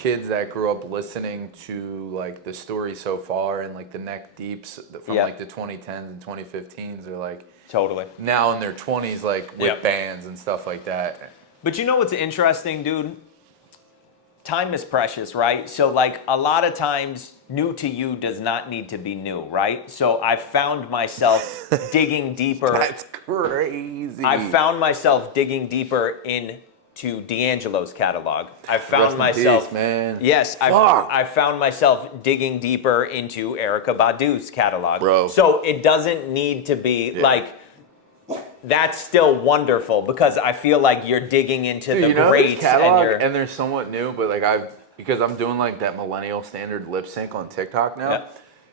kids that grew up listening to like the story so far and like the neck deeps from Yep. like the 2010s and 2015s are like Totally. now in their 20s, like with Yep. bands and stuff like that. But you know what's interesting, dude? Time is precious, right? So like a lot of times new to you does not need to be new, right? So I found myself digging deeper. That's crazy. I found myself digging deeper into D'Angelo's catalog. I found Rest in myself, peace, man. yes, Fuck. I found myself digging deeper into Erykah Badu's catalog. Bro. So it doesn't need to be like, that's still wonderful because I feel like you're digging into Dude, the you know greats this catalog, and and they're somewhat new, but like because I'm doing like that millennial standard lip sync on TikTok now. Yeah.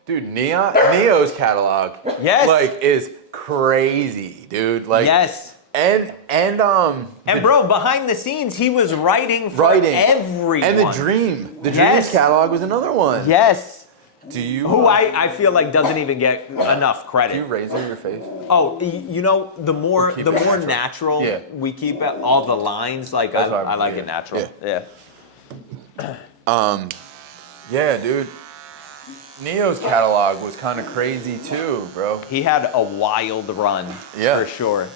Dude, Neo's catalog, Yes. like is crazy, dude. Like yes. and And bro, behind the scenes, he was writing for everyone. and the Dreams Yes. catalog was another one. Yes. Do you? Who I feel like doesn't even get enough credit. Do you razor your face? Oh, you know, the more keep the it more natural. natural Yeah. we keep it, all the lines, like That's what I like yeah. it natural. Yeah. Yeah. Yeah, dude. Neo's catalog was kind of crazy too, bro. He had a wild run, Yeah. for sure.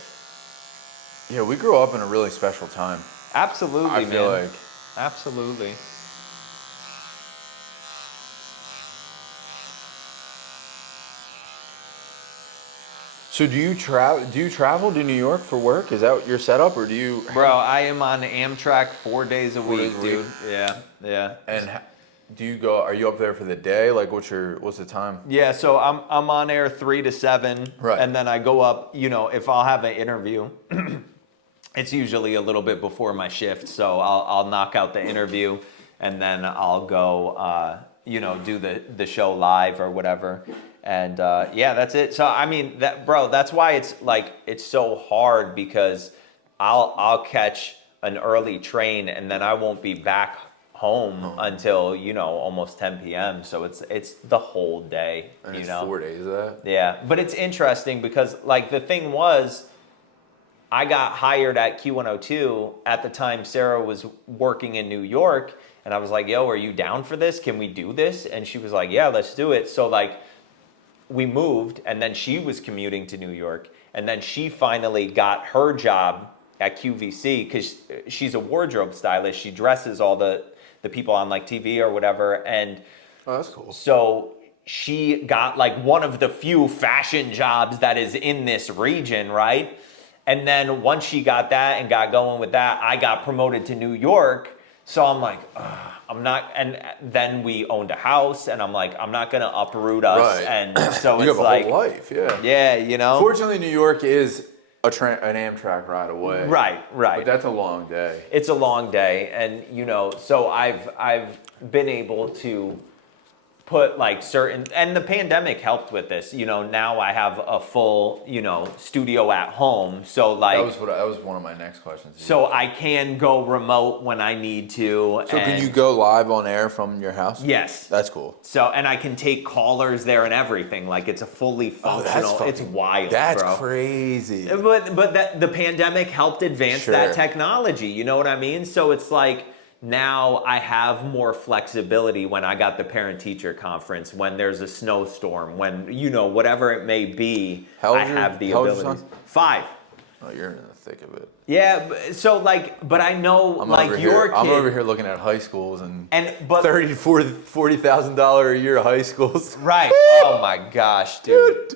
Yeah, we grew up in a really special time. Absolutely, I man. feel like. Absolutely. So do you travel? Do you travel to New York for work? Is that your setup, or do you? Bro, I am on Amtrak 4 days a 4 week, days a week. dude. Yeah, yeah. And do you go? Are you up there for the day? Like, what's the time? Yeah, so I'm on air 3 to 7, Right. and then I go up. You know, if I'll have an interview, it's usually a little bit before my shift, so I'll knock out the interview, and then I'll go, you know, do the show live or whatever, and yeah, that's it. So I mean, that's why it's like it's so hard because I'll catch an early train and then I won't be back home until, you know, almost 10 p.m. So it's the whole day, And you it's know. 4 days of that. Yeah, but it's interesting because like the thing was, I got hired at Q102 at the time Sarah was working in New York, and I was like, yo, are you down for this? Can we do this? And she was like, yeah, let's do it. So like we moved, and then she was commuting to New York, and then she finally got her job at QVC because she's a wardrobe stylist. She dresses all the people on like TV or whatever, and Oh, that's cool. so she got like one of the few fashion jobs that is in this region, right? And then once she got that and got going with that, I got promoted to New York. So I'm like, I'm not, and then we owned a house, and I'm like, I'm not gonna uproot us. Right. And so You it's have a like, whole life, yeah. yeah, you know? Fortunately, New York is an Amtrak ride away. Right. But that's a long day. It's a long day, and you know, so I've been able to put like certain, and the pandemic helped with this. You know, now I have a full, you know, studio at home, so like That was one of my next questions. so I can go remote when I need to. So can you go live on air from your house? Yes. That's cool. So, and I can take callers there and everything. Like it's a fully functional. It's wild. That's bro. crazy. But that the pandemic helped advance that Sure. technology. You know what I mean? So it's like now I have more flexibility when I got the parent-teacher conference, when there's a snowstorm, when, you know, whatever it may be, How old I is your- have the how old is your abilities. son? 5. Oh, you're in the thick of it. Yeah, so like, but I know I'm like over your here. kid. I'm over here looking at high schools and But $30,000 to $40,000 a year high schools. right. Oh my gosh, dude.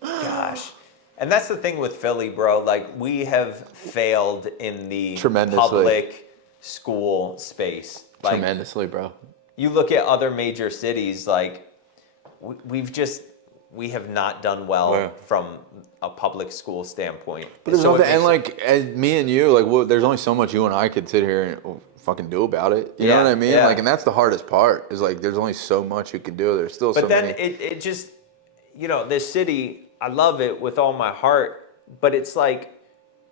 Gosh. And that's the thing with Philly, bro. Like we have failed in the Tremendously. public school space. Like Tremendously, bro. you look at other major cities, like we have not done well Yeah. from a public school standpoint. But there's So it nothing, and makes- like as me and you, like there's only so much you and I could sit here and fucking do about it. You know Yeah, what I mean? yeah. Like, and that's the hardest part. Is like there's only so much you can do. There's still But so then many. it just, you know, this city, I love it with all my heart, but it's like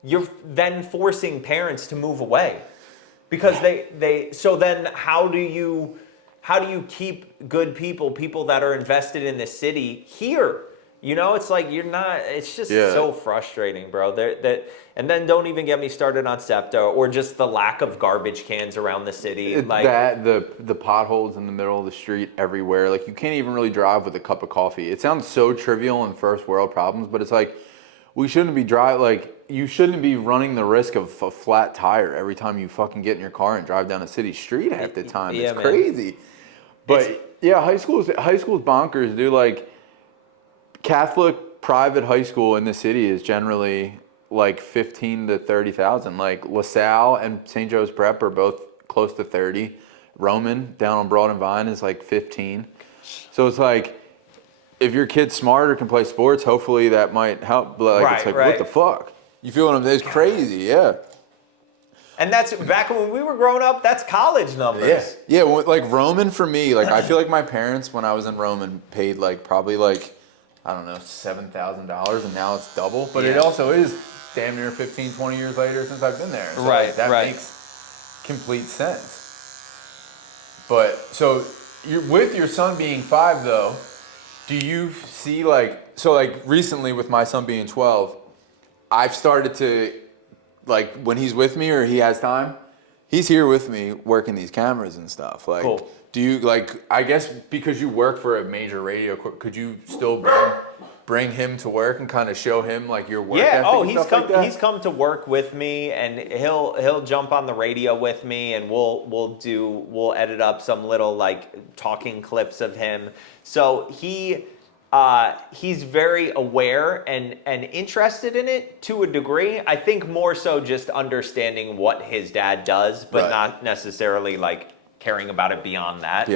you're then forcing parents to move away because so then how do you keep good people that are invested in this city here? You know, it's like you're not. It's just Yeah. so frustrating, bro. And then don't even get me started on SEPTA or just the lack of garbage cans around the city. The potholes in the middle of the street everywhere. Like you can't even really drive with a cup of coffee. It sounds so trivial and first world problems, but it's like we shouldn't be you shouldn't be running the risk of a flat tire every time you fucking get in your car and drive down a city street half the time. Yeah, It's man. crazy. But yeah, high school's bonkers, dude. Like Catholic private high school in the city is generally like 15 to 30,000. Like LaSalle and St. Joe's Prep are both close to 30. Roman down on Broad and Vine is like 15. So it's like if your kid's smart or can play sports, hopefully that might help. But like it's like what the fuck? You feel what I'm saying? It's crazy, yeah. And that's back when we were growing up. That's college numbers. Yeah. Well, like Roman for me, like I feel like my parents when I was in Roman paid like probably like I don't know $7,000, and now it's double. But it also is damn near 15, 20 years later since I've been there. So like, that makes complete sense. But so you're with your son being 5 though. Do you see like recently with my son being 12, I've started to like when he's with me or he has time, he's here with me working these cameras and stuff. Like, cool. Do you like? I guess because you work for a major radio, could you still bring him to work and kind of show him like your work? Yeah. ethic Oh, and he's stuff come. Like that? He's come to work with me, and he'll jump on the radio with me, and we'll edit up some little like talking clips of him. So he's very aware and interested in it to a degree. I think more so just understanding what his dad does, but not necessarily like caring about it beyond that.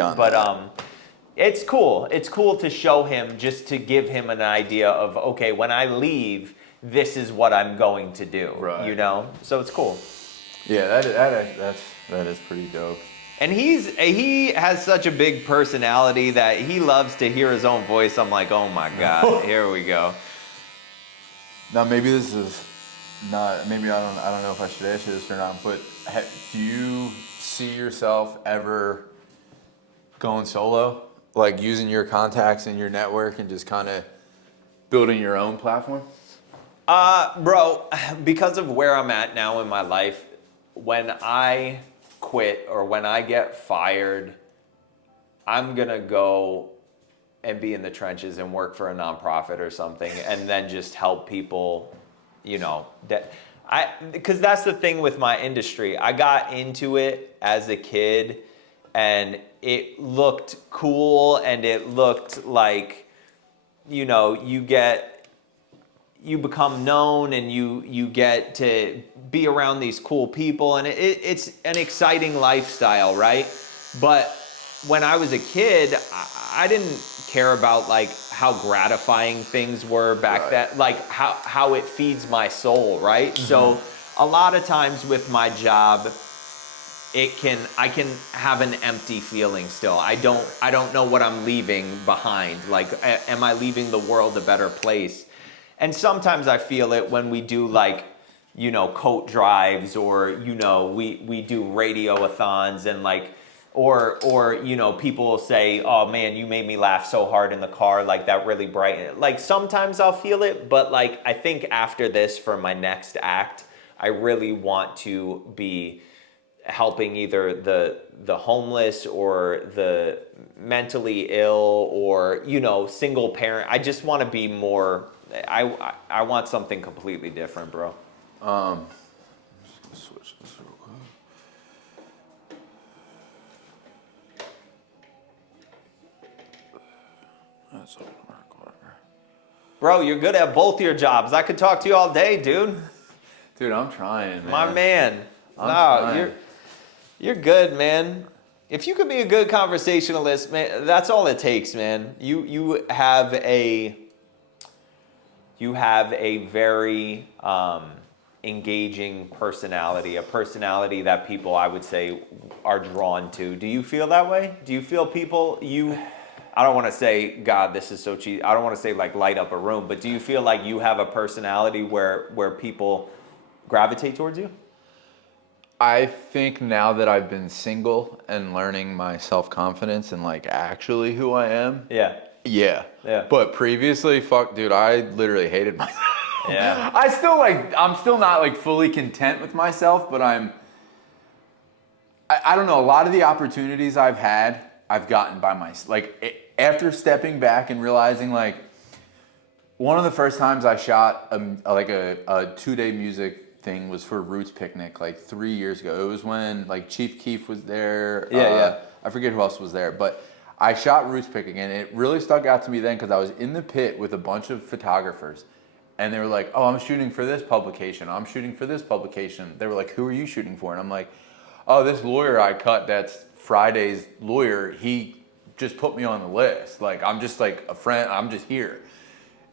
It's cool. It's cool to show him, just to give him an idea of, okay, when I leave, this is what I'm going to do. Right. You know? So it's cool. Yeah, that is pretty dope. And he has such a big personality that he loves to hear his own voice. I'm like, oh my God, here we go. Now maybe this is not. Maybe I don't know if I should ask you this or not. But do you see yourself ever going solo, like using your contacts and your network and just kind of building your own platform? Bro, because of where I'm at now in my life, when I quit or when I get fired, I'm gonna go and be in the trenches and work for a nonprofit or something, and then just help people, you know, because that's the thing with my industry. I got into it as a kid and it looked cool and it looked like, you know, you become known and you get to be around these cool people, and it's an exciting lifestyle, right? But when I was a kid, I didn't care about like how gratifying things were back then, like how it feeds my soul, right? Mm-hmm. So a lot of times with my job, I can have an empty feeling still. I don't know what I'm leaving behind. Like, am I leaving the world a better place? And sometimes I feel it when we do like, you know, coat drives, or, you know, we do radio-a-thons, and like, or you know, people will say, oh man, you made me laugh so hard in the car, like that really bright. Like sometimes I'll feel it, but like I think after this, for my next act, I really want to be helping either the homeless or the mentally ill, or, you know, single parent. I just want to be more. I want something completely different, bro. I'm just gonna switch this real quick. That's all whatever. Bro, you're good at both your jobs. I could talk to you all day, dude. Dude, I'm trying, man. My man. Trying. You're good, man. If you could be a good conversationalist, man, that's all it takes, man. You have a very engaging personality, a personality that people, I would say, are drawn to. Do you feel that way? Do you feel people, I don't want to say, God, this is so cheesy, I don't want to say like light up a room, but do you feel like you have a personality where people gravitate towards you? I think now that I've been single and learning my self-confidence and like actually who I am. Yeah. Yeah. But previously, fuck, dude, I literally hated myself. Yeah. I'm still not like fully content with myself, but I don't know. A lot of the opportunities I've had, I've gotten by myself. Like after stepping back and realizing, like, one of the first times I shot a 2-day music thing was for Roots Picnic like 3 years ago. It was when like Chief Keef was there. Yeah. I forget who else was there, but I shot Roots Picnic, and it really stuck out to me then because I was in the pit with a bunch of photographers. And they were like, oh, I'm shooting for this publication. I'm shooting for this publication. They were like, who are you shooting for? And I'm like, oh, this lawyer I cut that's Friday's lawyer, he just put me on the list. Like, I'm just like a friend. I'm just here.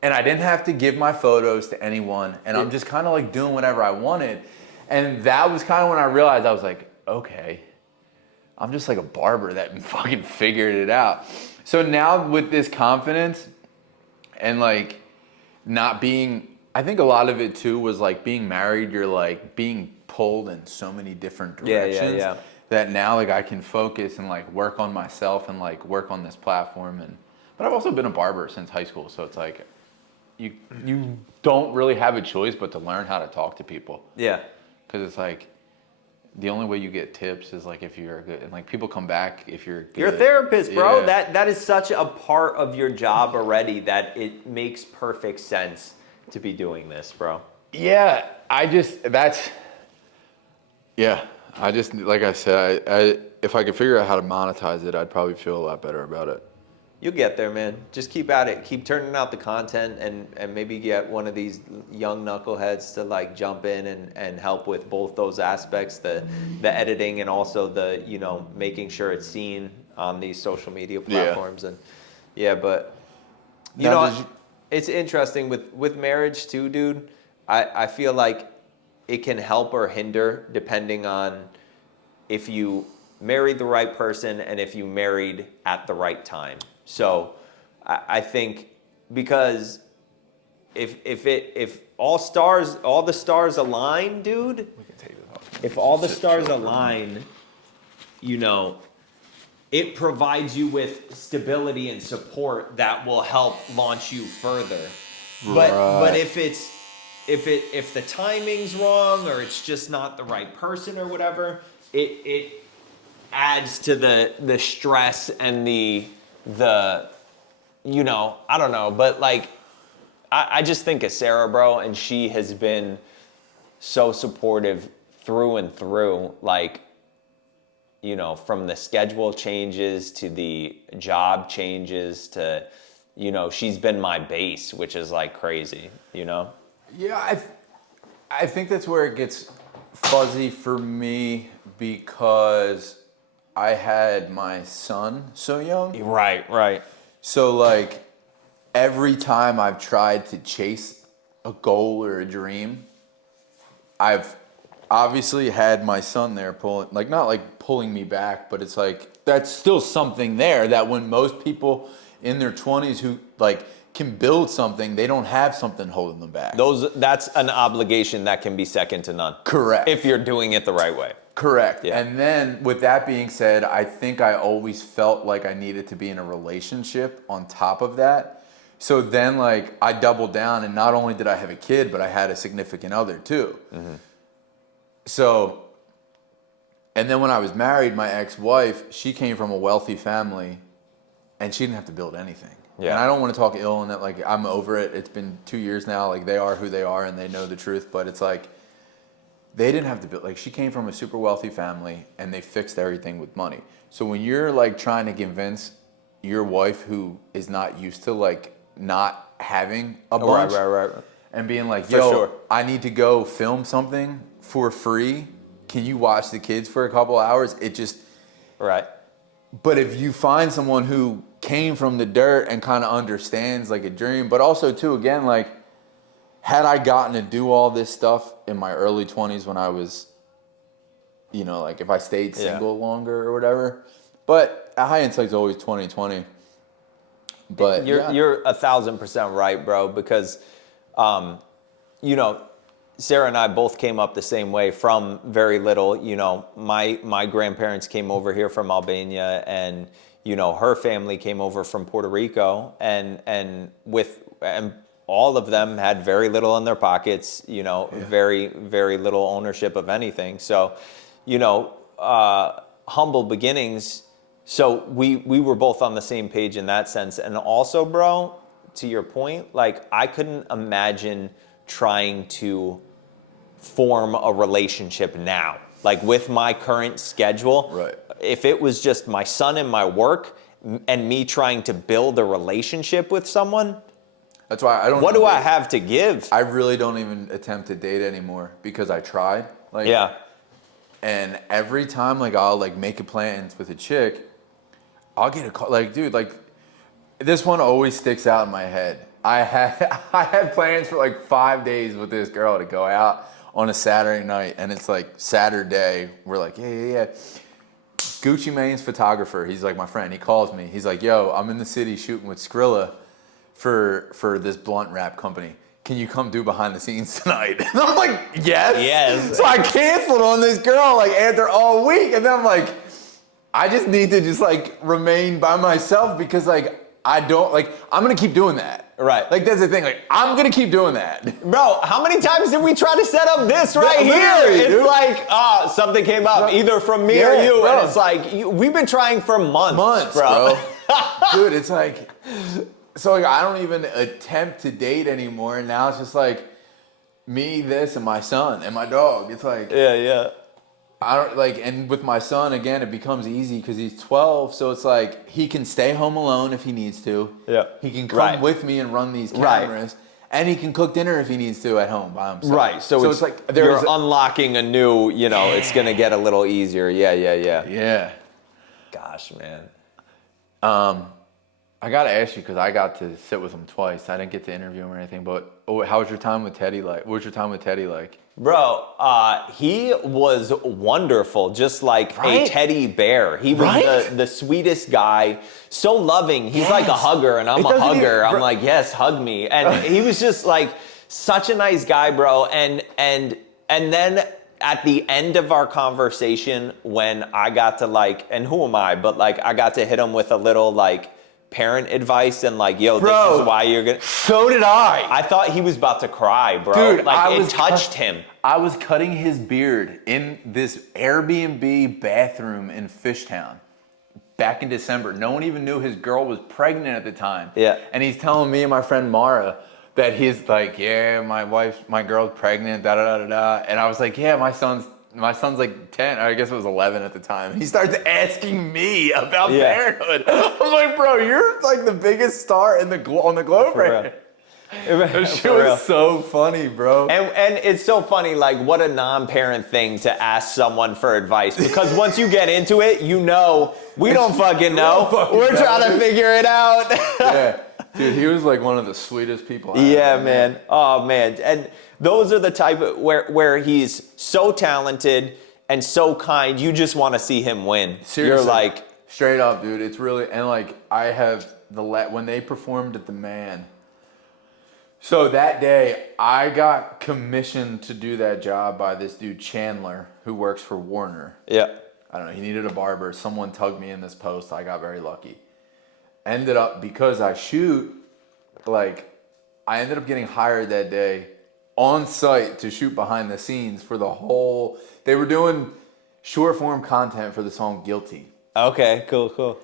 And I didn't have to give my photos to anyone. And I'm just kind of like doing whatever I wanted. And that was kind of when I realized, I was like, okay, I'm just like a barber that fucking figured it out. So now with this confidence and like not being, I think a lot of it too was like being married, you're like being pulled in so many different directions that now like I can focus and like work on myself and like work on this platform. But I've also been a barber since high school. So it's like, you don't really have a choice but to learn how to talk to people. Yeah. Because it's like, the only way you get tips is like if you're good, and like people come back if you're good. You're a therapist, bro. Yeah. That is such a part of your job already that it makes perfect sense to be doing this, bro. Yeah, like I said, I if I could figure out how to monetize it, I'd probably feel a lot better about it. You'll get there, man. Just keep at it. Keep turning out the content and maybe get one of these young knuckleheads to like jump in and help with both those aspects, the editing and also the, you know, making sure it's seen on these social media platforms. And but you Now, know, it's interesting with marriage too, dude. I feel like it can help or hinder depending on if you married the right person and if you married at the right time. So I think because if all the stars align, dude, We can take this off. if all the stars align, you know, it provides you with stability and support that will help launch you further. But if the timing's wrong or it's just not the right person or whatever, it adds to the stress and the you know, I don't know, but like I just think of Sarah, bro, and she has been so supportive through and through, like, you know, from the schedule changes to the job changes to, you know, she's been my base, which is like crazy, you know? Yeah, I think that's where it gets fuzzy for me because I had my son so young. Right. So like every time I've tried to chase a goal or a dream, I've obviously had my son there pulling, like not like pulling me back, but it's like that's still something there that when most people in their 20s who like can build something, they don't have something holding them back. That's an obligation that can be second to none. Correct. If you're doing it the right way. Correct. Yeah. And then with that being said, I think I always felt like I needed to be in a relationship on top of that. So then like I doubled down and not only did I have a kid, but I had a significant other too. Mm-hmm. So, and then when I was married, my ex-wife, she came from a wealthy family and she didn't have to build anything. Yeah. And I don't want to talk ill in that, like I'm over it. It's been 2 years now. Like they are who they are and they know the truth, but it's like, they didn't have to build, like she came from a super wealthy family and they fixed everything with money. So when you're like trying to convince your wife who is not used to like not having a bunch Right. and being like, For yo, sure. I need to go film something for free. Can you watch the kids for a couple hours? It just, Right. but if you find someone who came from the dirt and kind of understands like a dream, but also too, again, like, had I gotten to do all this stuff in my early 20s when I was, you know, like if I stayed single longer or whatever, but hindsight's always 20/20. But you're 1,000% right, bro, because, you know, Sarah and I both came up the same way from very little. You know, my grandparents came over here from Albania and, you know, her family came over from Puerto Rico, and all of them had very little in their pockets, you know, very, very little ownership of anything. So, you know, humble beginnings. So we were both on the same page in that sense. And also, bro, to your point, like, I couldn't imagine trying to form a relationship now. Like, with my current schedule, Right. If it was just my son and my work and me trying to build a relationship with someone, That's why I don't. what do I have to give? I really don't even attempt to date anymore because I tried. Like, Yeah. And every time, like, I'll like make a plan with a chick, I'll get a call. Like, dude, like, this one always sticks out in my head. I had plans for like 5 days with this girl to go out on a Saturday night, and it's like Saturday. We're like, yeah. Gucci Mane's photographer, he's like my friend. He calls me. He's like, yo, I'm in the city shooting with Skrilla for this blunt wrap company. Can you come do behind the scenes tonight? And I'm like, yes. Yes. So I canceled on this girl like after all week, and then I'm like, I just need to just like remain by myself because like I don't like I'm gonna keep doing that. Right. Like that's the thing. Like I'm gonna keep doing that. Bro, how many times did we try to set up this right here? Literally, It's dude. like, something came up, either from me or Yeah, you, bro. and it's like, we've been trying for months, bro. Dude, it's like, so like I don't even attempt to date anymore. And now it's just like me, this, and my son and my dog. It's like, Yeah. I don't like, and with my son again, it becomes easy because he's 12, so it's like he can stay home alone if he needs to. Yeah. He can come Right. with me and run these Right. cameras, and he can cook dinner if he needs to at home by himself. Right, so it's like you're unlocking a new, you know, it's gonna get a little easier. Yeah. Yeah. Gosh, man. I gotta ask you because I got to sit with him twice. I didn't get to interview him or anything, but how was your time with Teddy like? What was your time with Teddy like? Bro, he was wonderful, just like a Right? teddy bear. He was Right? the sweetest guy, so loving. He's like a Yes. hugger, and I'm It a doesn't hugger. even- I'm like, yes, hug me. And he was just like such a nice guy, bro. And then at the end of our conversation, when I got to like, and who am I? But like, I got to hit him with a little like parent advice and like, yo, Bro, this is why you're gonna. So did I. I thought he was about to cry, bro. Dude, like it touched him. I was cutting his beard in this Airbnb bathroom in Fishtown back in December. No one even knew his girl was pregnant at the time. Yeah. And he's telling me and my friend Mara that he's like, yeah, my girl's pregnant, da da da da da. And I was like, yeah, my son's like 10, or I guess it was 11 at the time. And he starts asking me about parenthood. I'm like, bro, you're like the biggest star in on the globe right now. That shit was so funny, bro. And it's so funny, like, what a non-parent thing to ask someone for advice. Because once you get into it, you know, we don't fucking know. We're trying to figure it out. Yeah. Dude, he was like one of the sweetest people I Yeah, ever man. met. Oh, man. And those are the type of, where he's so talented and so kind, you just want to see him win. Seriously. You're like, Straight up, dude. It's really, and like, I have when they performed at the Man. So that day, I got commissioned to do that job by this dude, Chandler, who works for Warner. yeah. I don't know, he needed a barber. Someone tugged me in this post. I got very lucky. Ended up, because I shoot, like, I ended up getting hired that day on site to shoot behind the scenes for the whole, they were doing short form content for the song Guilty. Okay, cool.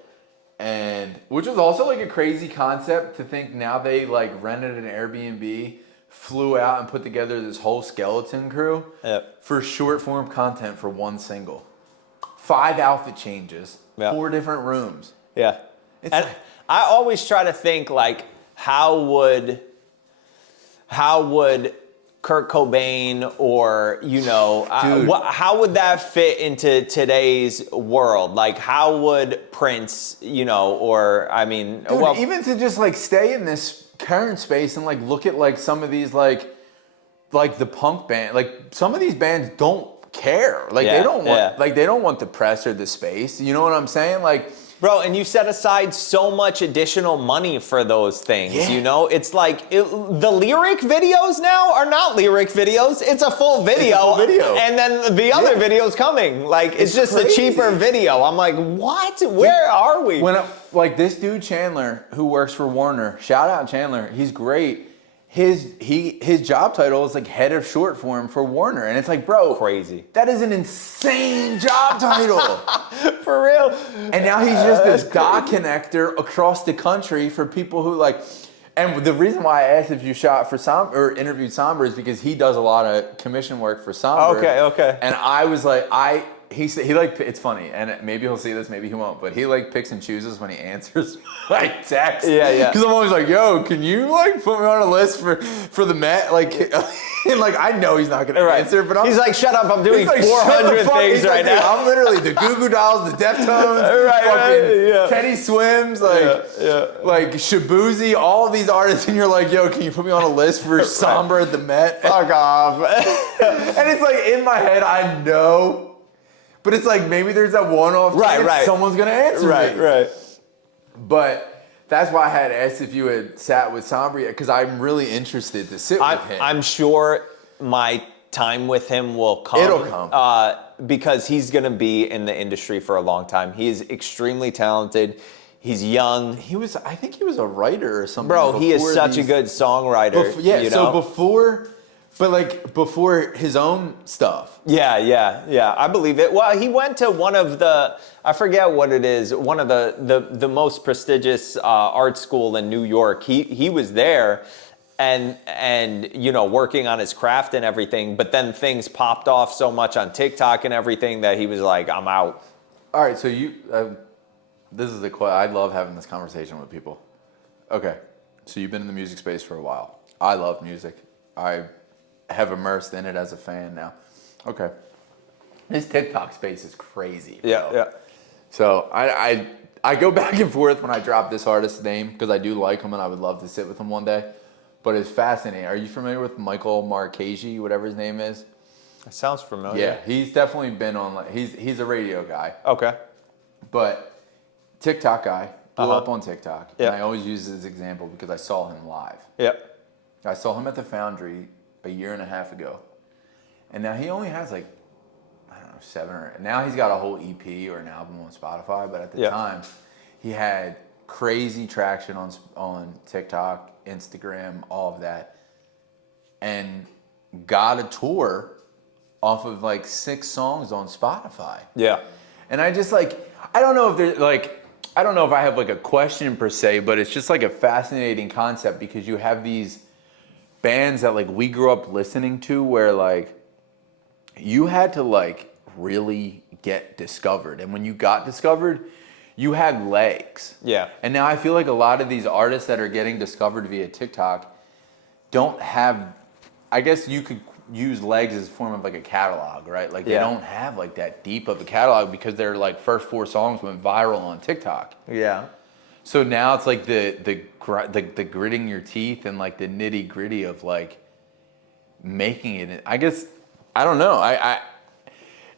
And which was also like a crazy concept to think now they like rented an Airbnb, flew out and put together this whole skeleton crew for short form content for one single. 5 outfit changes, 4 different rooms. Yeah. It's And like, I always try to think like, how would Kurt Cobain or, you know, how would that fit into today's world? Like, how would Prince, you know, or, I mean, dude, well, even to just like stay in this current space and like look at like some of these like the punk band, like some of these bands don't care. Like they don't want the press or the space. You know what I'm saying? Like Bro, and you set aside so much additional money for those things, Yeah. you know? It's like, the lyric videos now are not lyric videos. It's a full video. And then the other video's coming. Like, it's just crazy. a cheaper video. I'm like, what? Where are we? Like this dude Chandler, who works for Warner, shout out Chandler, he's great. His job title is like head of short form for Warner, and it's like, bro, Crazy. That is an insane job title. For real. And now he's just a dot connector across the country for people who like. And the reason why I asked if you shot for or interviewed Somber is because he does a lot of commission work for Somber. Okay. And I was like, he said he like, it's funny, and maybe he'll see this, maybe he won't, but he like picks and chooses when he answers my text. Yeah. Because I'm always like, yo, can you like put me on a list for the Met? Like, and like I know he's not gonna answer, but he's like, shut up, I'm doing like, 400 things right now. I'm literally the Goo Goo Dolls, the Deftones, Teddy Swims, like Shabuzi, all of these artists, and you're like, yo, can you put me on a list for Somber at the Met? Fuck off. And it's like in my head, I know. But it's like maybe there's that one-off chance someone's gonna answer me. Right. But that's why I had asked if you had sat with Sombria, because I'm really interested to sit with him. I'm sure my time with him will come. It'll come. Because he's gonna be in the industry for a long time. He is extremely talented. He's young. I think he was a writer or something. Bro, he is such a good songwriter. Before his own stuff. Yeah, I believe it. Well, he went to one of the, I forget what it is, one of the most prestigious art school in New York. He was there and you know, working on his craft and everything, but then things popped off so much on TikTok and everything that he was like, I'm out. All right, so this is I love having this conversation with people. Okay, so you've been in the music space for a while. I love music. I have immersed in it as a fan now. Okay. This TikTok space is crazy. Bro. Yeah. So I go back and forth when I drop this artist's name because I do like him and I would love to sit with him one day. But it's fascinating. Are you familiar with Michael Marchese, whatever his name is? That sounds familiar. Yeah, he's definitely been on, he's a radio guy. Okay. But TikTok guy, blew up on TikTok. Yeah. And I always use this example because I saw him live. Yep. I saw him at the Foundry a year and a half ago. And now he only has like, I don't know, now he's got a whole EP or an album on Spotify, but at the time, he had crazy traction on TikTok, Instagram, all of that, and got a tour off of like 6 songs on Spotify. Yeah. And I just like, I don't know if I have like a question per se, but it's just like a fascinating concept because you have these bands that like we grew up listening to where like you had to like really get discovered, and when you got discovered you had legs. Yeah. And now I feel like a lot of these artists that are getting discovered via TikTok don't have, I guess you could use legs as a form of like a catalog, right? Like they don't have like that deep of a catalog because their like first 4 songs went viral on TikTok. Yeah. So now it's like the gritting your teeth and like the nitty gritty of like making it. I guess I don't know.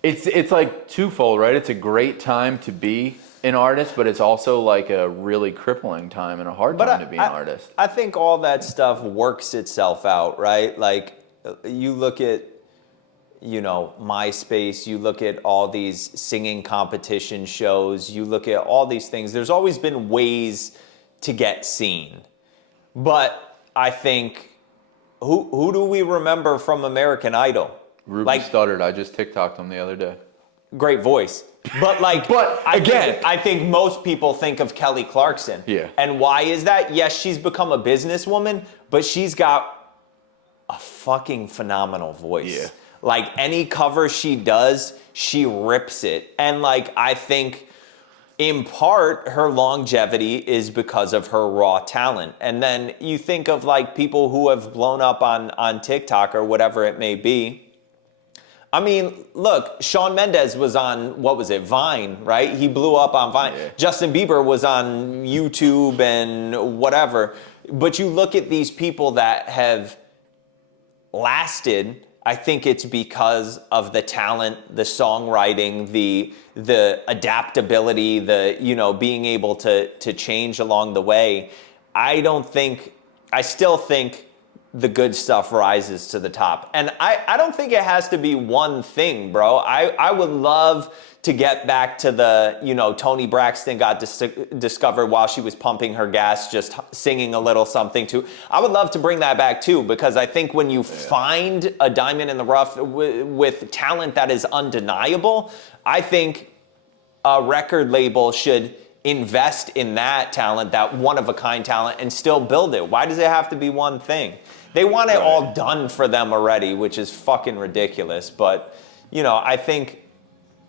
It's like twofold, right? It's a great time to be an artist, but it's also like a really crippling time and a hard time to be an artist. I think all that stuff works itself out, right? Like you look at, you know, MySpace, you look at all these singing competition shows, you look at all these things. There's always been ways to get seen. But I think, who do we remember from American Idol? Ruby stuttered. I just TikToked him the other day. Great voice. But like, I think most people think of Kelly Clarkson. Yeah. And why is that? Yes, she's become a businesswoman, but she's got a fucking phenomenal voice. Yeah. Like any cover she does, she rips it. And like, I think in part her longevity is because of her raw talent. And then you think of like people who have blown up on TikTok or whatever it may be. I mean, look, Shawn Mendes was on, what was it, Vine, right? He blew up on Vine. Yeah. Justin Bieber was on YouTube and whatever. But you look at these people that have lasted I think it's because of the talent, the songwriting, the adaptability, the, you know, being able to change along the way. I still think the good stuff rises to the top. And I don't think it has to be one thing, bro. I would love to get back to the, you know, Toni Braxton got discovered while she was pumping her gas, just singing a little something too. I would love to bring that back too, because I think when you find a diamond in the rough with talent that is undeniable, I think a record label should invest in that talent, that one-of-a-kind talent, and still build it. Why does it have to be one thing? They want it all done for them already, which is fucking ridiculous. But, you know, I think,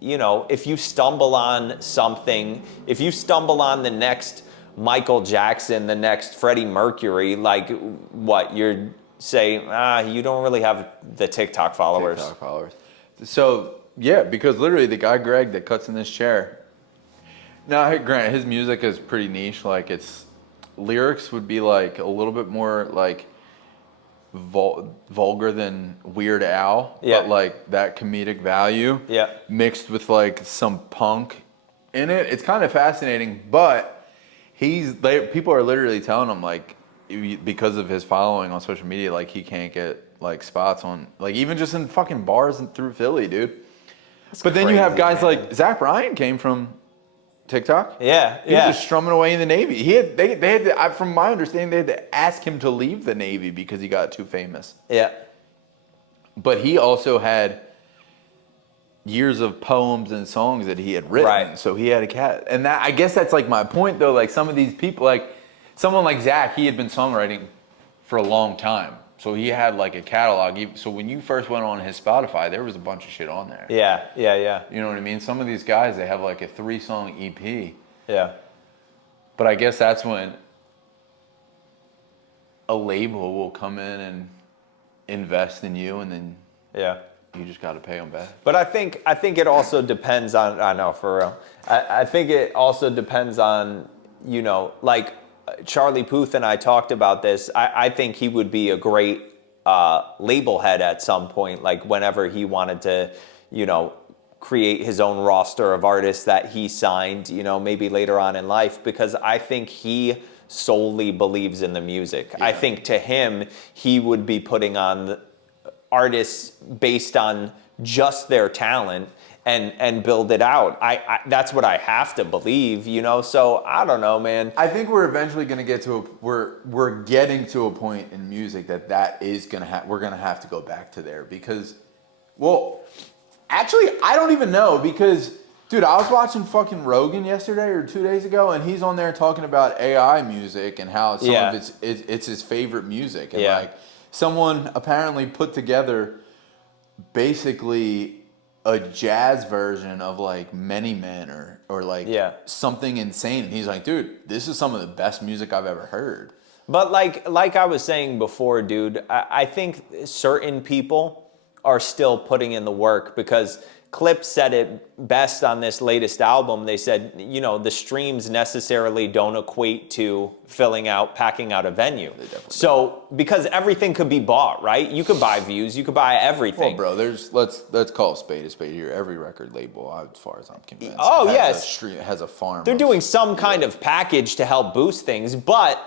you know, if you stumble on something, if you stumble on the next Michael Jackson, the next Freddie Mercury, like what, you're saying, you don't really have the TikTok followers. TikTok followers. So, yeah, because literally the guy Greg that cuts in this chair, now, granted, his music is pretty niche. Like, its lyrics would be like a little bit more like vulgar than Weird Al, but like that comedic value mixed with like some punk in it. It's kind of fascinating, but people are literally telling him, like, because of his following on social media, like he can't get like spots on, like, even just in fucking bars and through Philly, dude. But then you have guys like Zach Bryan came from TikTok. He was just strumming away in the Navy. They had to, from my understanding, they had to ask him to leave the Navy because he got too famous. But he also had years of poems and songs that he had written. So he had a cat. And that, I guess that's like my point though. Like some of these people, like someone like Zach, he had been songwriting for a long time. So he had like a catalog. So when you first went on his Spotify, there was a bunch of shit on there. You know what I mean? Some of these guys, they have like a 3-song EP. But I guess that's when a label will come in and invest in you, and then you just got to pay them back. But I think it also depends on, I know, for real. I think it also depends on, you know, like, Charlie Puth and I talked about this. I think he would be a great label head at some point, like whenever he wanted to, you know, create his own roster of artists that he signed, you know, maybe later on in life, because I think he solely believes in the music. I think to him, he would be putting on artists based on just their talent and build it out. I that's what I have to believe, you know. So I don't know, man. I think we're eventually going to get to we're getting to a point in music that is going to we're going to have to go back to there, because, well, actually I don't even know, because dude, I was watching fucking Rogan yesterday or 2 days ago, and he's on there talking about AI music and how some of it's his favorite music, and like someone apparently put together basically a jazz version of like Many Men or like something insane. And he's like, dude, this is some of the best music I've ever heard. But like I was saying before, dude, I think certain people are still putting in the work, because Clip said it best on this latest album. They said, you know, the streams necessarily don't equate to packing out a venue. So, because everything could be bought, right? You could buy views, you could buy everything. Well, bro, let's call a spade here. Every record label, as far as I'm convinced, has a farm. They're doing some kind of package to help boost things, but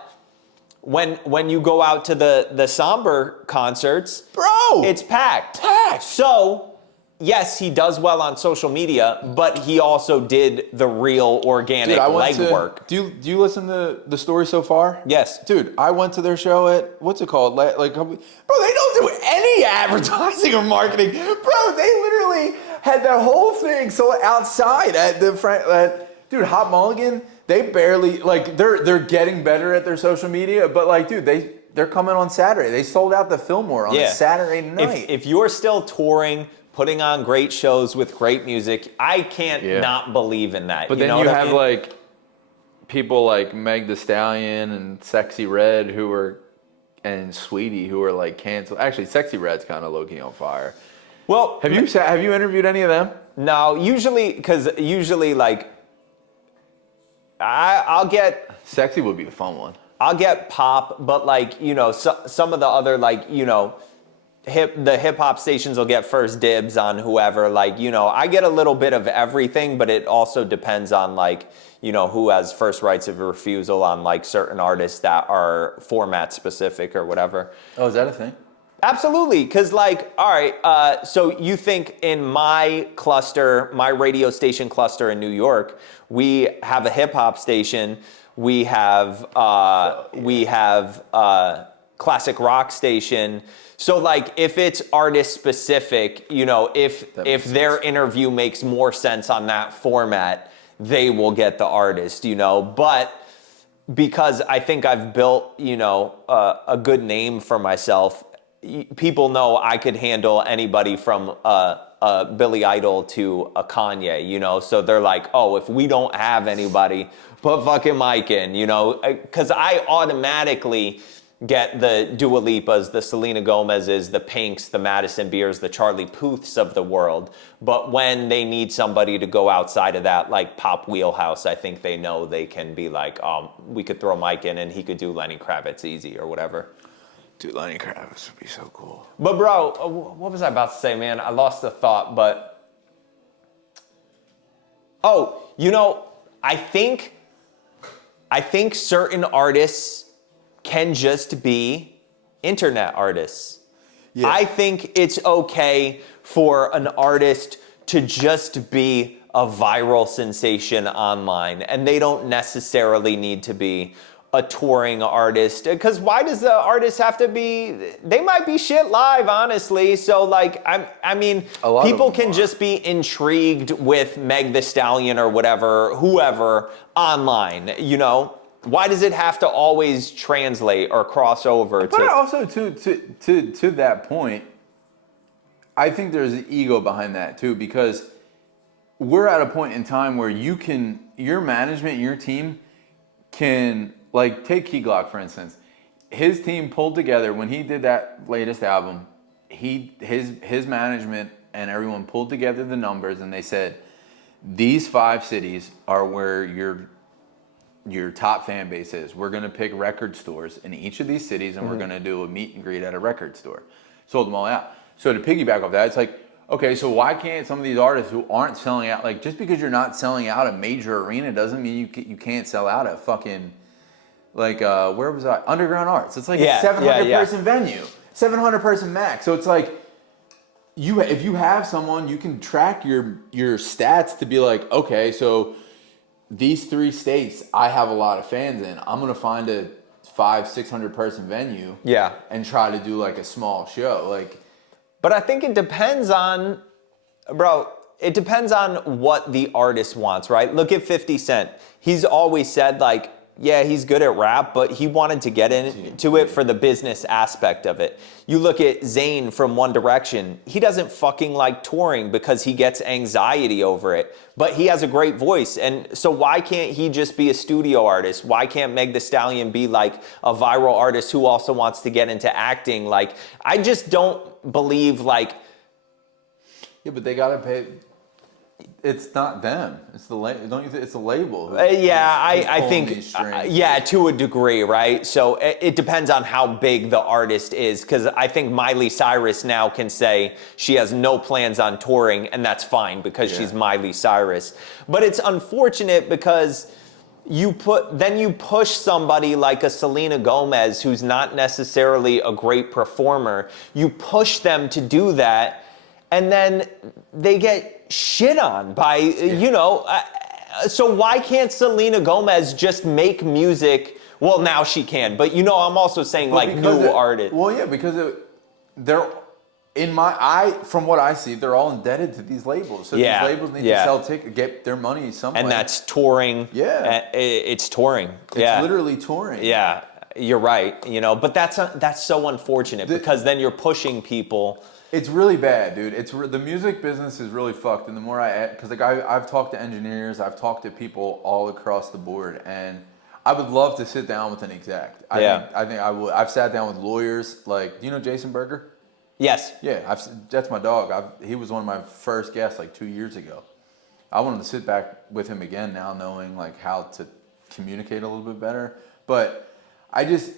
when you go out to the Somber concerts, bro, it's packed. So, yes, he does well on social media, but he also did the real organic legwork. Do you listen to The Story So Far? Yes. Dude, I went to their show at, what's it called? Bro, they don't do any advertising or marketing. Bro, they literally had that whole thing sold outside at dude, Hot Mulligan, they barely, like, they're getting better at their social media, but like, dude, they're coming on Saturday. They sold out the Fillmore on a Saturday night. If you're still touring, putting on great shows with great music, I can't not believe in that. But then you have like people like Meg Thee Stallion and Sexy Red and Sweetie who are like canceled. Actually, Sexy Red's kind of low-key on fire. Well, have you interviewed any of them? No, usually like I'll get Sexy would be a fun one. I'll get Pop, but like, you know, some of the other, like, you know, the hip hop stations will get first dibs on whoever. Like, you know, I get a little bit of everything, but it also depends on like, you know, who has first rights of refusal on like certain artists that are format specific or whatever. Oh, is that a thing? Absolutely, because like, all right, so you think in my cluster, my radio station cluster in New York, we have a hip hop station, we have classic rock station. So like, if it's artist specific, you know, if their interview makes more sense on that format, they will get the artist, you know, but because I think I've built, you know, a good name for myself. People know I could handle anybody from a Billy Idol to a Kanye, you know? So they're like, oh, if we don't have anybody, put fucking Mike in, you know? Because I automatically get the Dua Lipas, the Selena Gomez's, the Pinks, the Madison Beers, the Charlie Puths of the world. But when they need somebody to go outside of that, like pop wheelhouse, I think they know they can be like, we could throw Mike in and he could do Lenny Kravitz easy or whatever. Dude, Lenny Kravitz would be so cool. But bro, what was I about to say, man? I lost the thought, but... Oh, you know, I think certain artists can just be internet artists. Yeah. I think it's okay for an artist to just be a viral sensation online, and they don't necessarily need to be a touring artist, because why does the artist have to be, they might be shit live, honestly. So like, I mean, people can just be intrigued with Meg the Stallion or whatever, whoever online, you know? Why does it have to always translate or cross over? But also to that point, I think there's an ego behind that too, because we're at a point in time where your management, your team can, like, take Key Glock, for instance. His team pulled together when he did that latest album. His management and everyone pulled together the numbers, and they said, these 5 cities are where your top fan base is. We're gonna pick record stores in each of these cities, and we're gonna do a meet and greet at a record store. Sold them all out. So to piggyback off that, it's like, okay, so why can't some of these artists who aren't selling out, like, just because you're not selling out a major arena doesn't mean you can't sell out a fucking, like, where was I? Underground Arts. It's like a 700 person venue, 700 person max. So it's like, if you have someone, you can track your stats to be like, okay, so these 3 states I have a lot of fans in. I'm gonna find a 500-600 person venue, and try to do like a small show, like. But I think it depends on, bro, it depends on what the artist wants, right? Look at 50 Cent. He's always said, like, yeah, he's good at rap, but he wanted to get into it for the business aspect of it. You look at Zayn from One Direction. He doesn't fucking like touring because he gets anxiety over it, but he has a great voice. And so why can't he just be a studio artist? Why can't Meg the Stallion be like a viral artist who also wants to get into acting? Like, I just don't believe, like... Yeah, but they gotta pay... It's not them. It's the don't you think it's the label? I think to a degree, right? So it depends on how big the artist is, because I think Miley Cyrus now can say she has no plans on touring, and that's fine because she's Miley Cyrus. But it's unfortunate because you push somebody like a Selena Gomez, who's not necessarily a great performer. You push them to do that, and then they get shit on by, you know, so why can't Selena Gomez just make music? Well, now she can, but you know, I'm also saying like new artists. Well, yeah, because they're, from what I see, they're all indebted to these labels. So these labels need to sell tickets, get their money somewhere. And that's touring. Yeah. It's touring. It's literally touring. Yeah, you're right, you know, but that's so unfortunate because then you're pushing people. It's really bad, dude. The music business is really fucked, and the more because like I've talked to engineers, I've talked to people all across the board, and I would love to sit down with an exec. I think I would. I've sat down with lawyers. Like, do you know Jason Berger? Yes. Yeah, that's my dog. He was one of my first guests like 2 years ago. I wanted to sit back with him again now, knowing like how to communicate a little bit better. But I just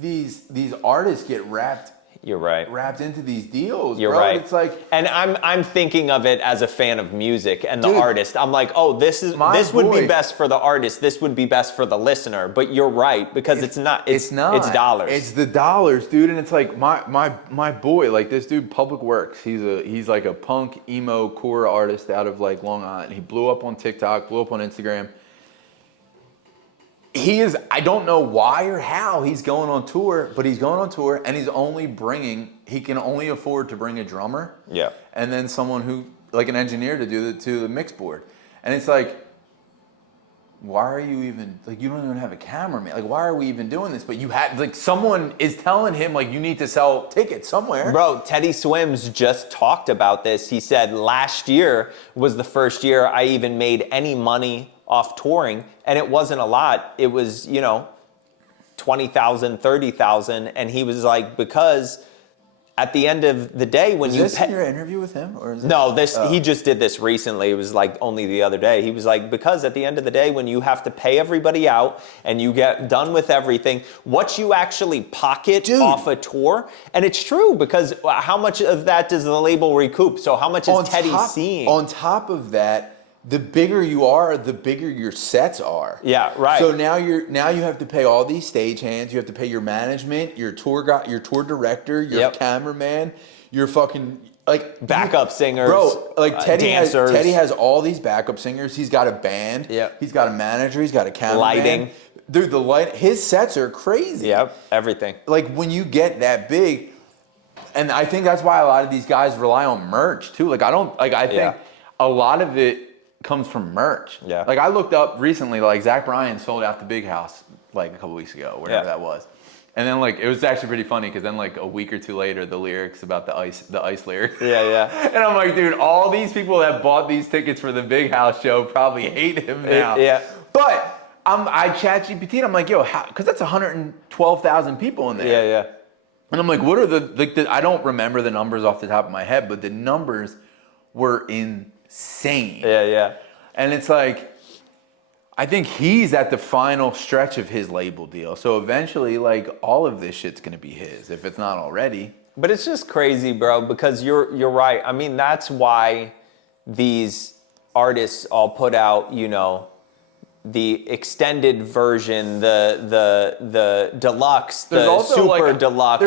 these artists get wrapped You're right. wrapped into these deals. You're bro. right. It's like, and I'm thinking of it as a fan of music and the Dude, artist. I'm like, oh, this would be best for the artist. This would be best for the listener. But you're right, because it's not. It's dollars. It's the dollars, dude. And it's like my boy, like this dude, Public Works. He's like a punk emo core artist out of like Long Island. He blew up on TikTok, blew up on Instagram. I don't know why or how he's going on tour, but he's going on tour and he can only afford to bring a drummer. Yeah. And then someone who, like an engineer to the mix board. And it's like, why are you even, like, you don't even have a cameraman. Like, why are we even doing this? But you had, like, someone is telling him, like, you need to sell tickets somewhere. Bro, Teddy Swims just talked about this. He said last year was the first year I even made any money off touring, and it wasn't a lot. It was, 20,000, 30,000, and he was like, because at the end of the day, when you in your interview with him, or is no, he just did this recently. It was like only the other day. He was like, because at the end of the day, when you have to pay everybody out and you get done with everything, what you actually pocket off a tour, and it's true, because how much of that does the label recoup? So how much is Teddy seeing? On top of that, the bigger you are, the bigger your sets are. Yeah, right. So now you have to pay all these stagehands. You have to pay your management, your tour guy, your tour director, your cameraman, your fucking like backup singers, bro. Like Teddy has all these backup singers. He's got a band. Yeah. He's got a manager. He's got a cameraman. Lighting. Dude, his sets are crazy. Yep, everything. Like when you get that big, and I think that's why a lot of these guys rely on merch too. I think a lot of it comes from merch. Yeah. Like I looked up recently, like Zach Bryan sold out the Big House like a couple weeks ago, whatever that was. And then like it was actually pretty funny, because then like a week or two later, the lyrics about the ice lyrics. Yeah. And I'm like, dude, all these people that bought these tickets for the Big House show probably hate him now. Yeah. But I chat GPT and I'm like, yo, how? Because that's 112,000 people in there. Yeah. And I'm like, what are I don't remember the numbers off the top of my head, but the numbers were insane. Yeah. And it's like, I think he's at the final stretch of his label deal. So eventually, like, all of this shit's gonna be his, if it's not already. But it's just crazy, bro, because you're right. I mean, that's why these artists all put out, the extended version, the deluxe, the super deluxe.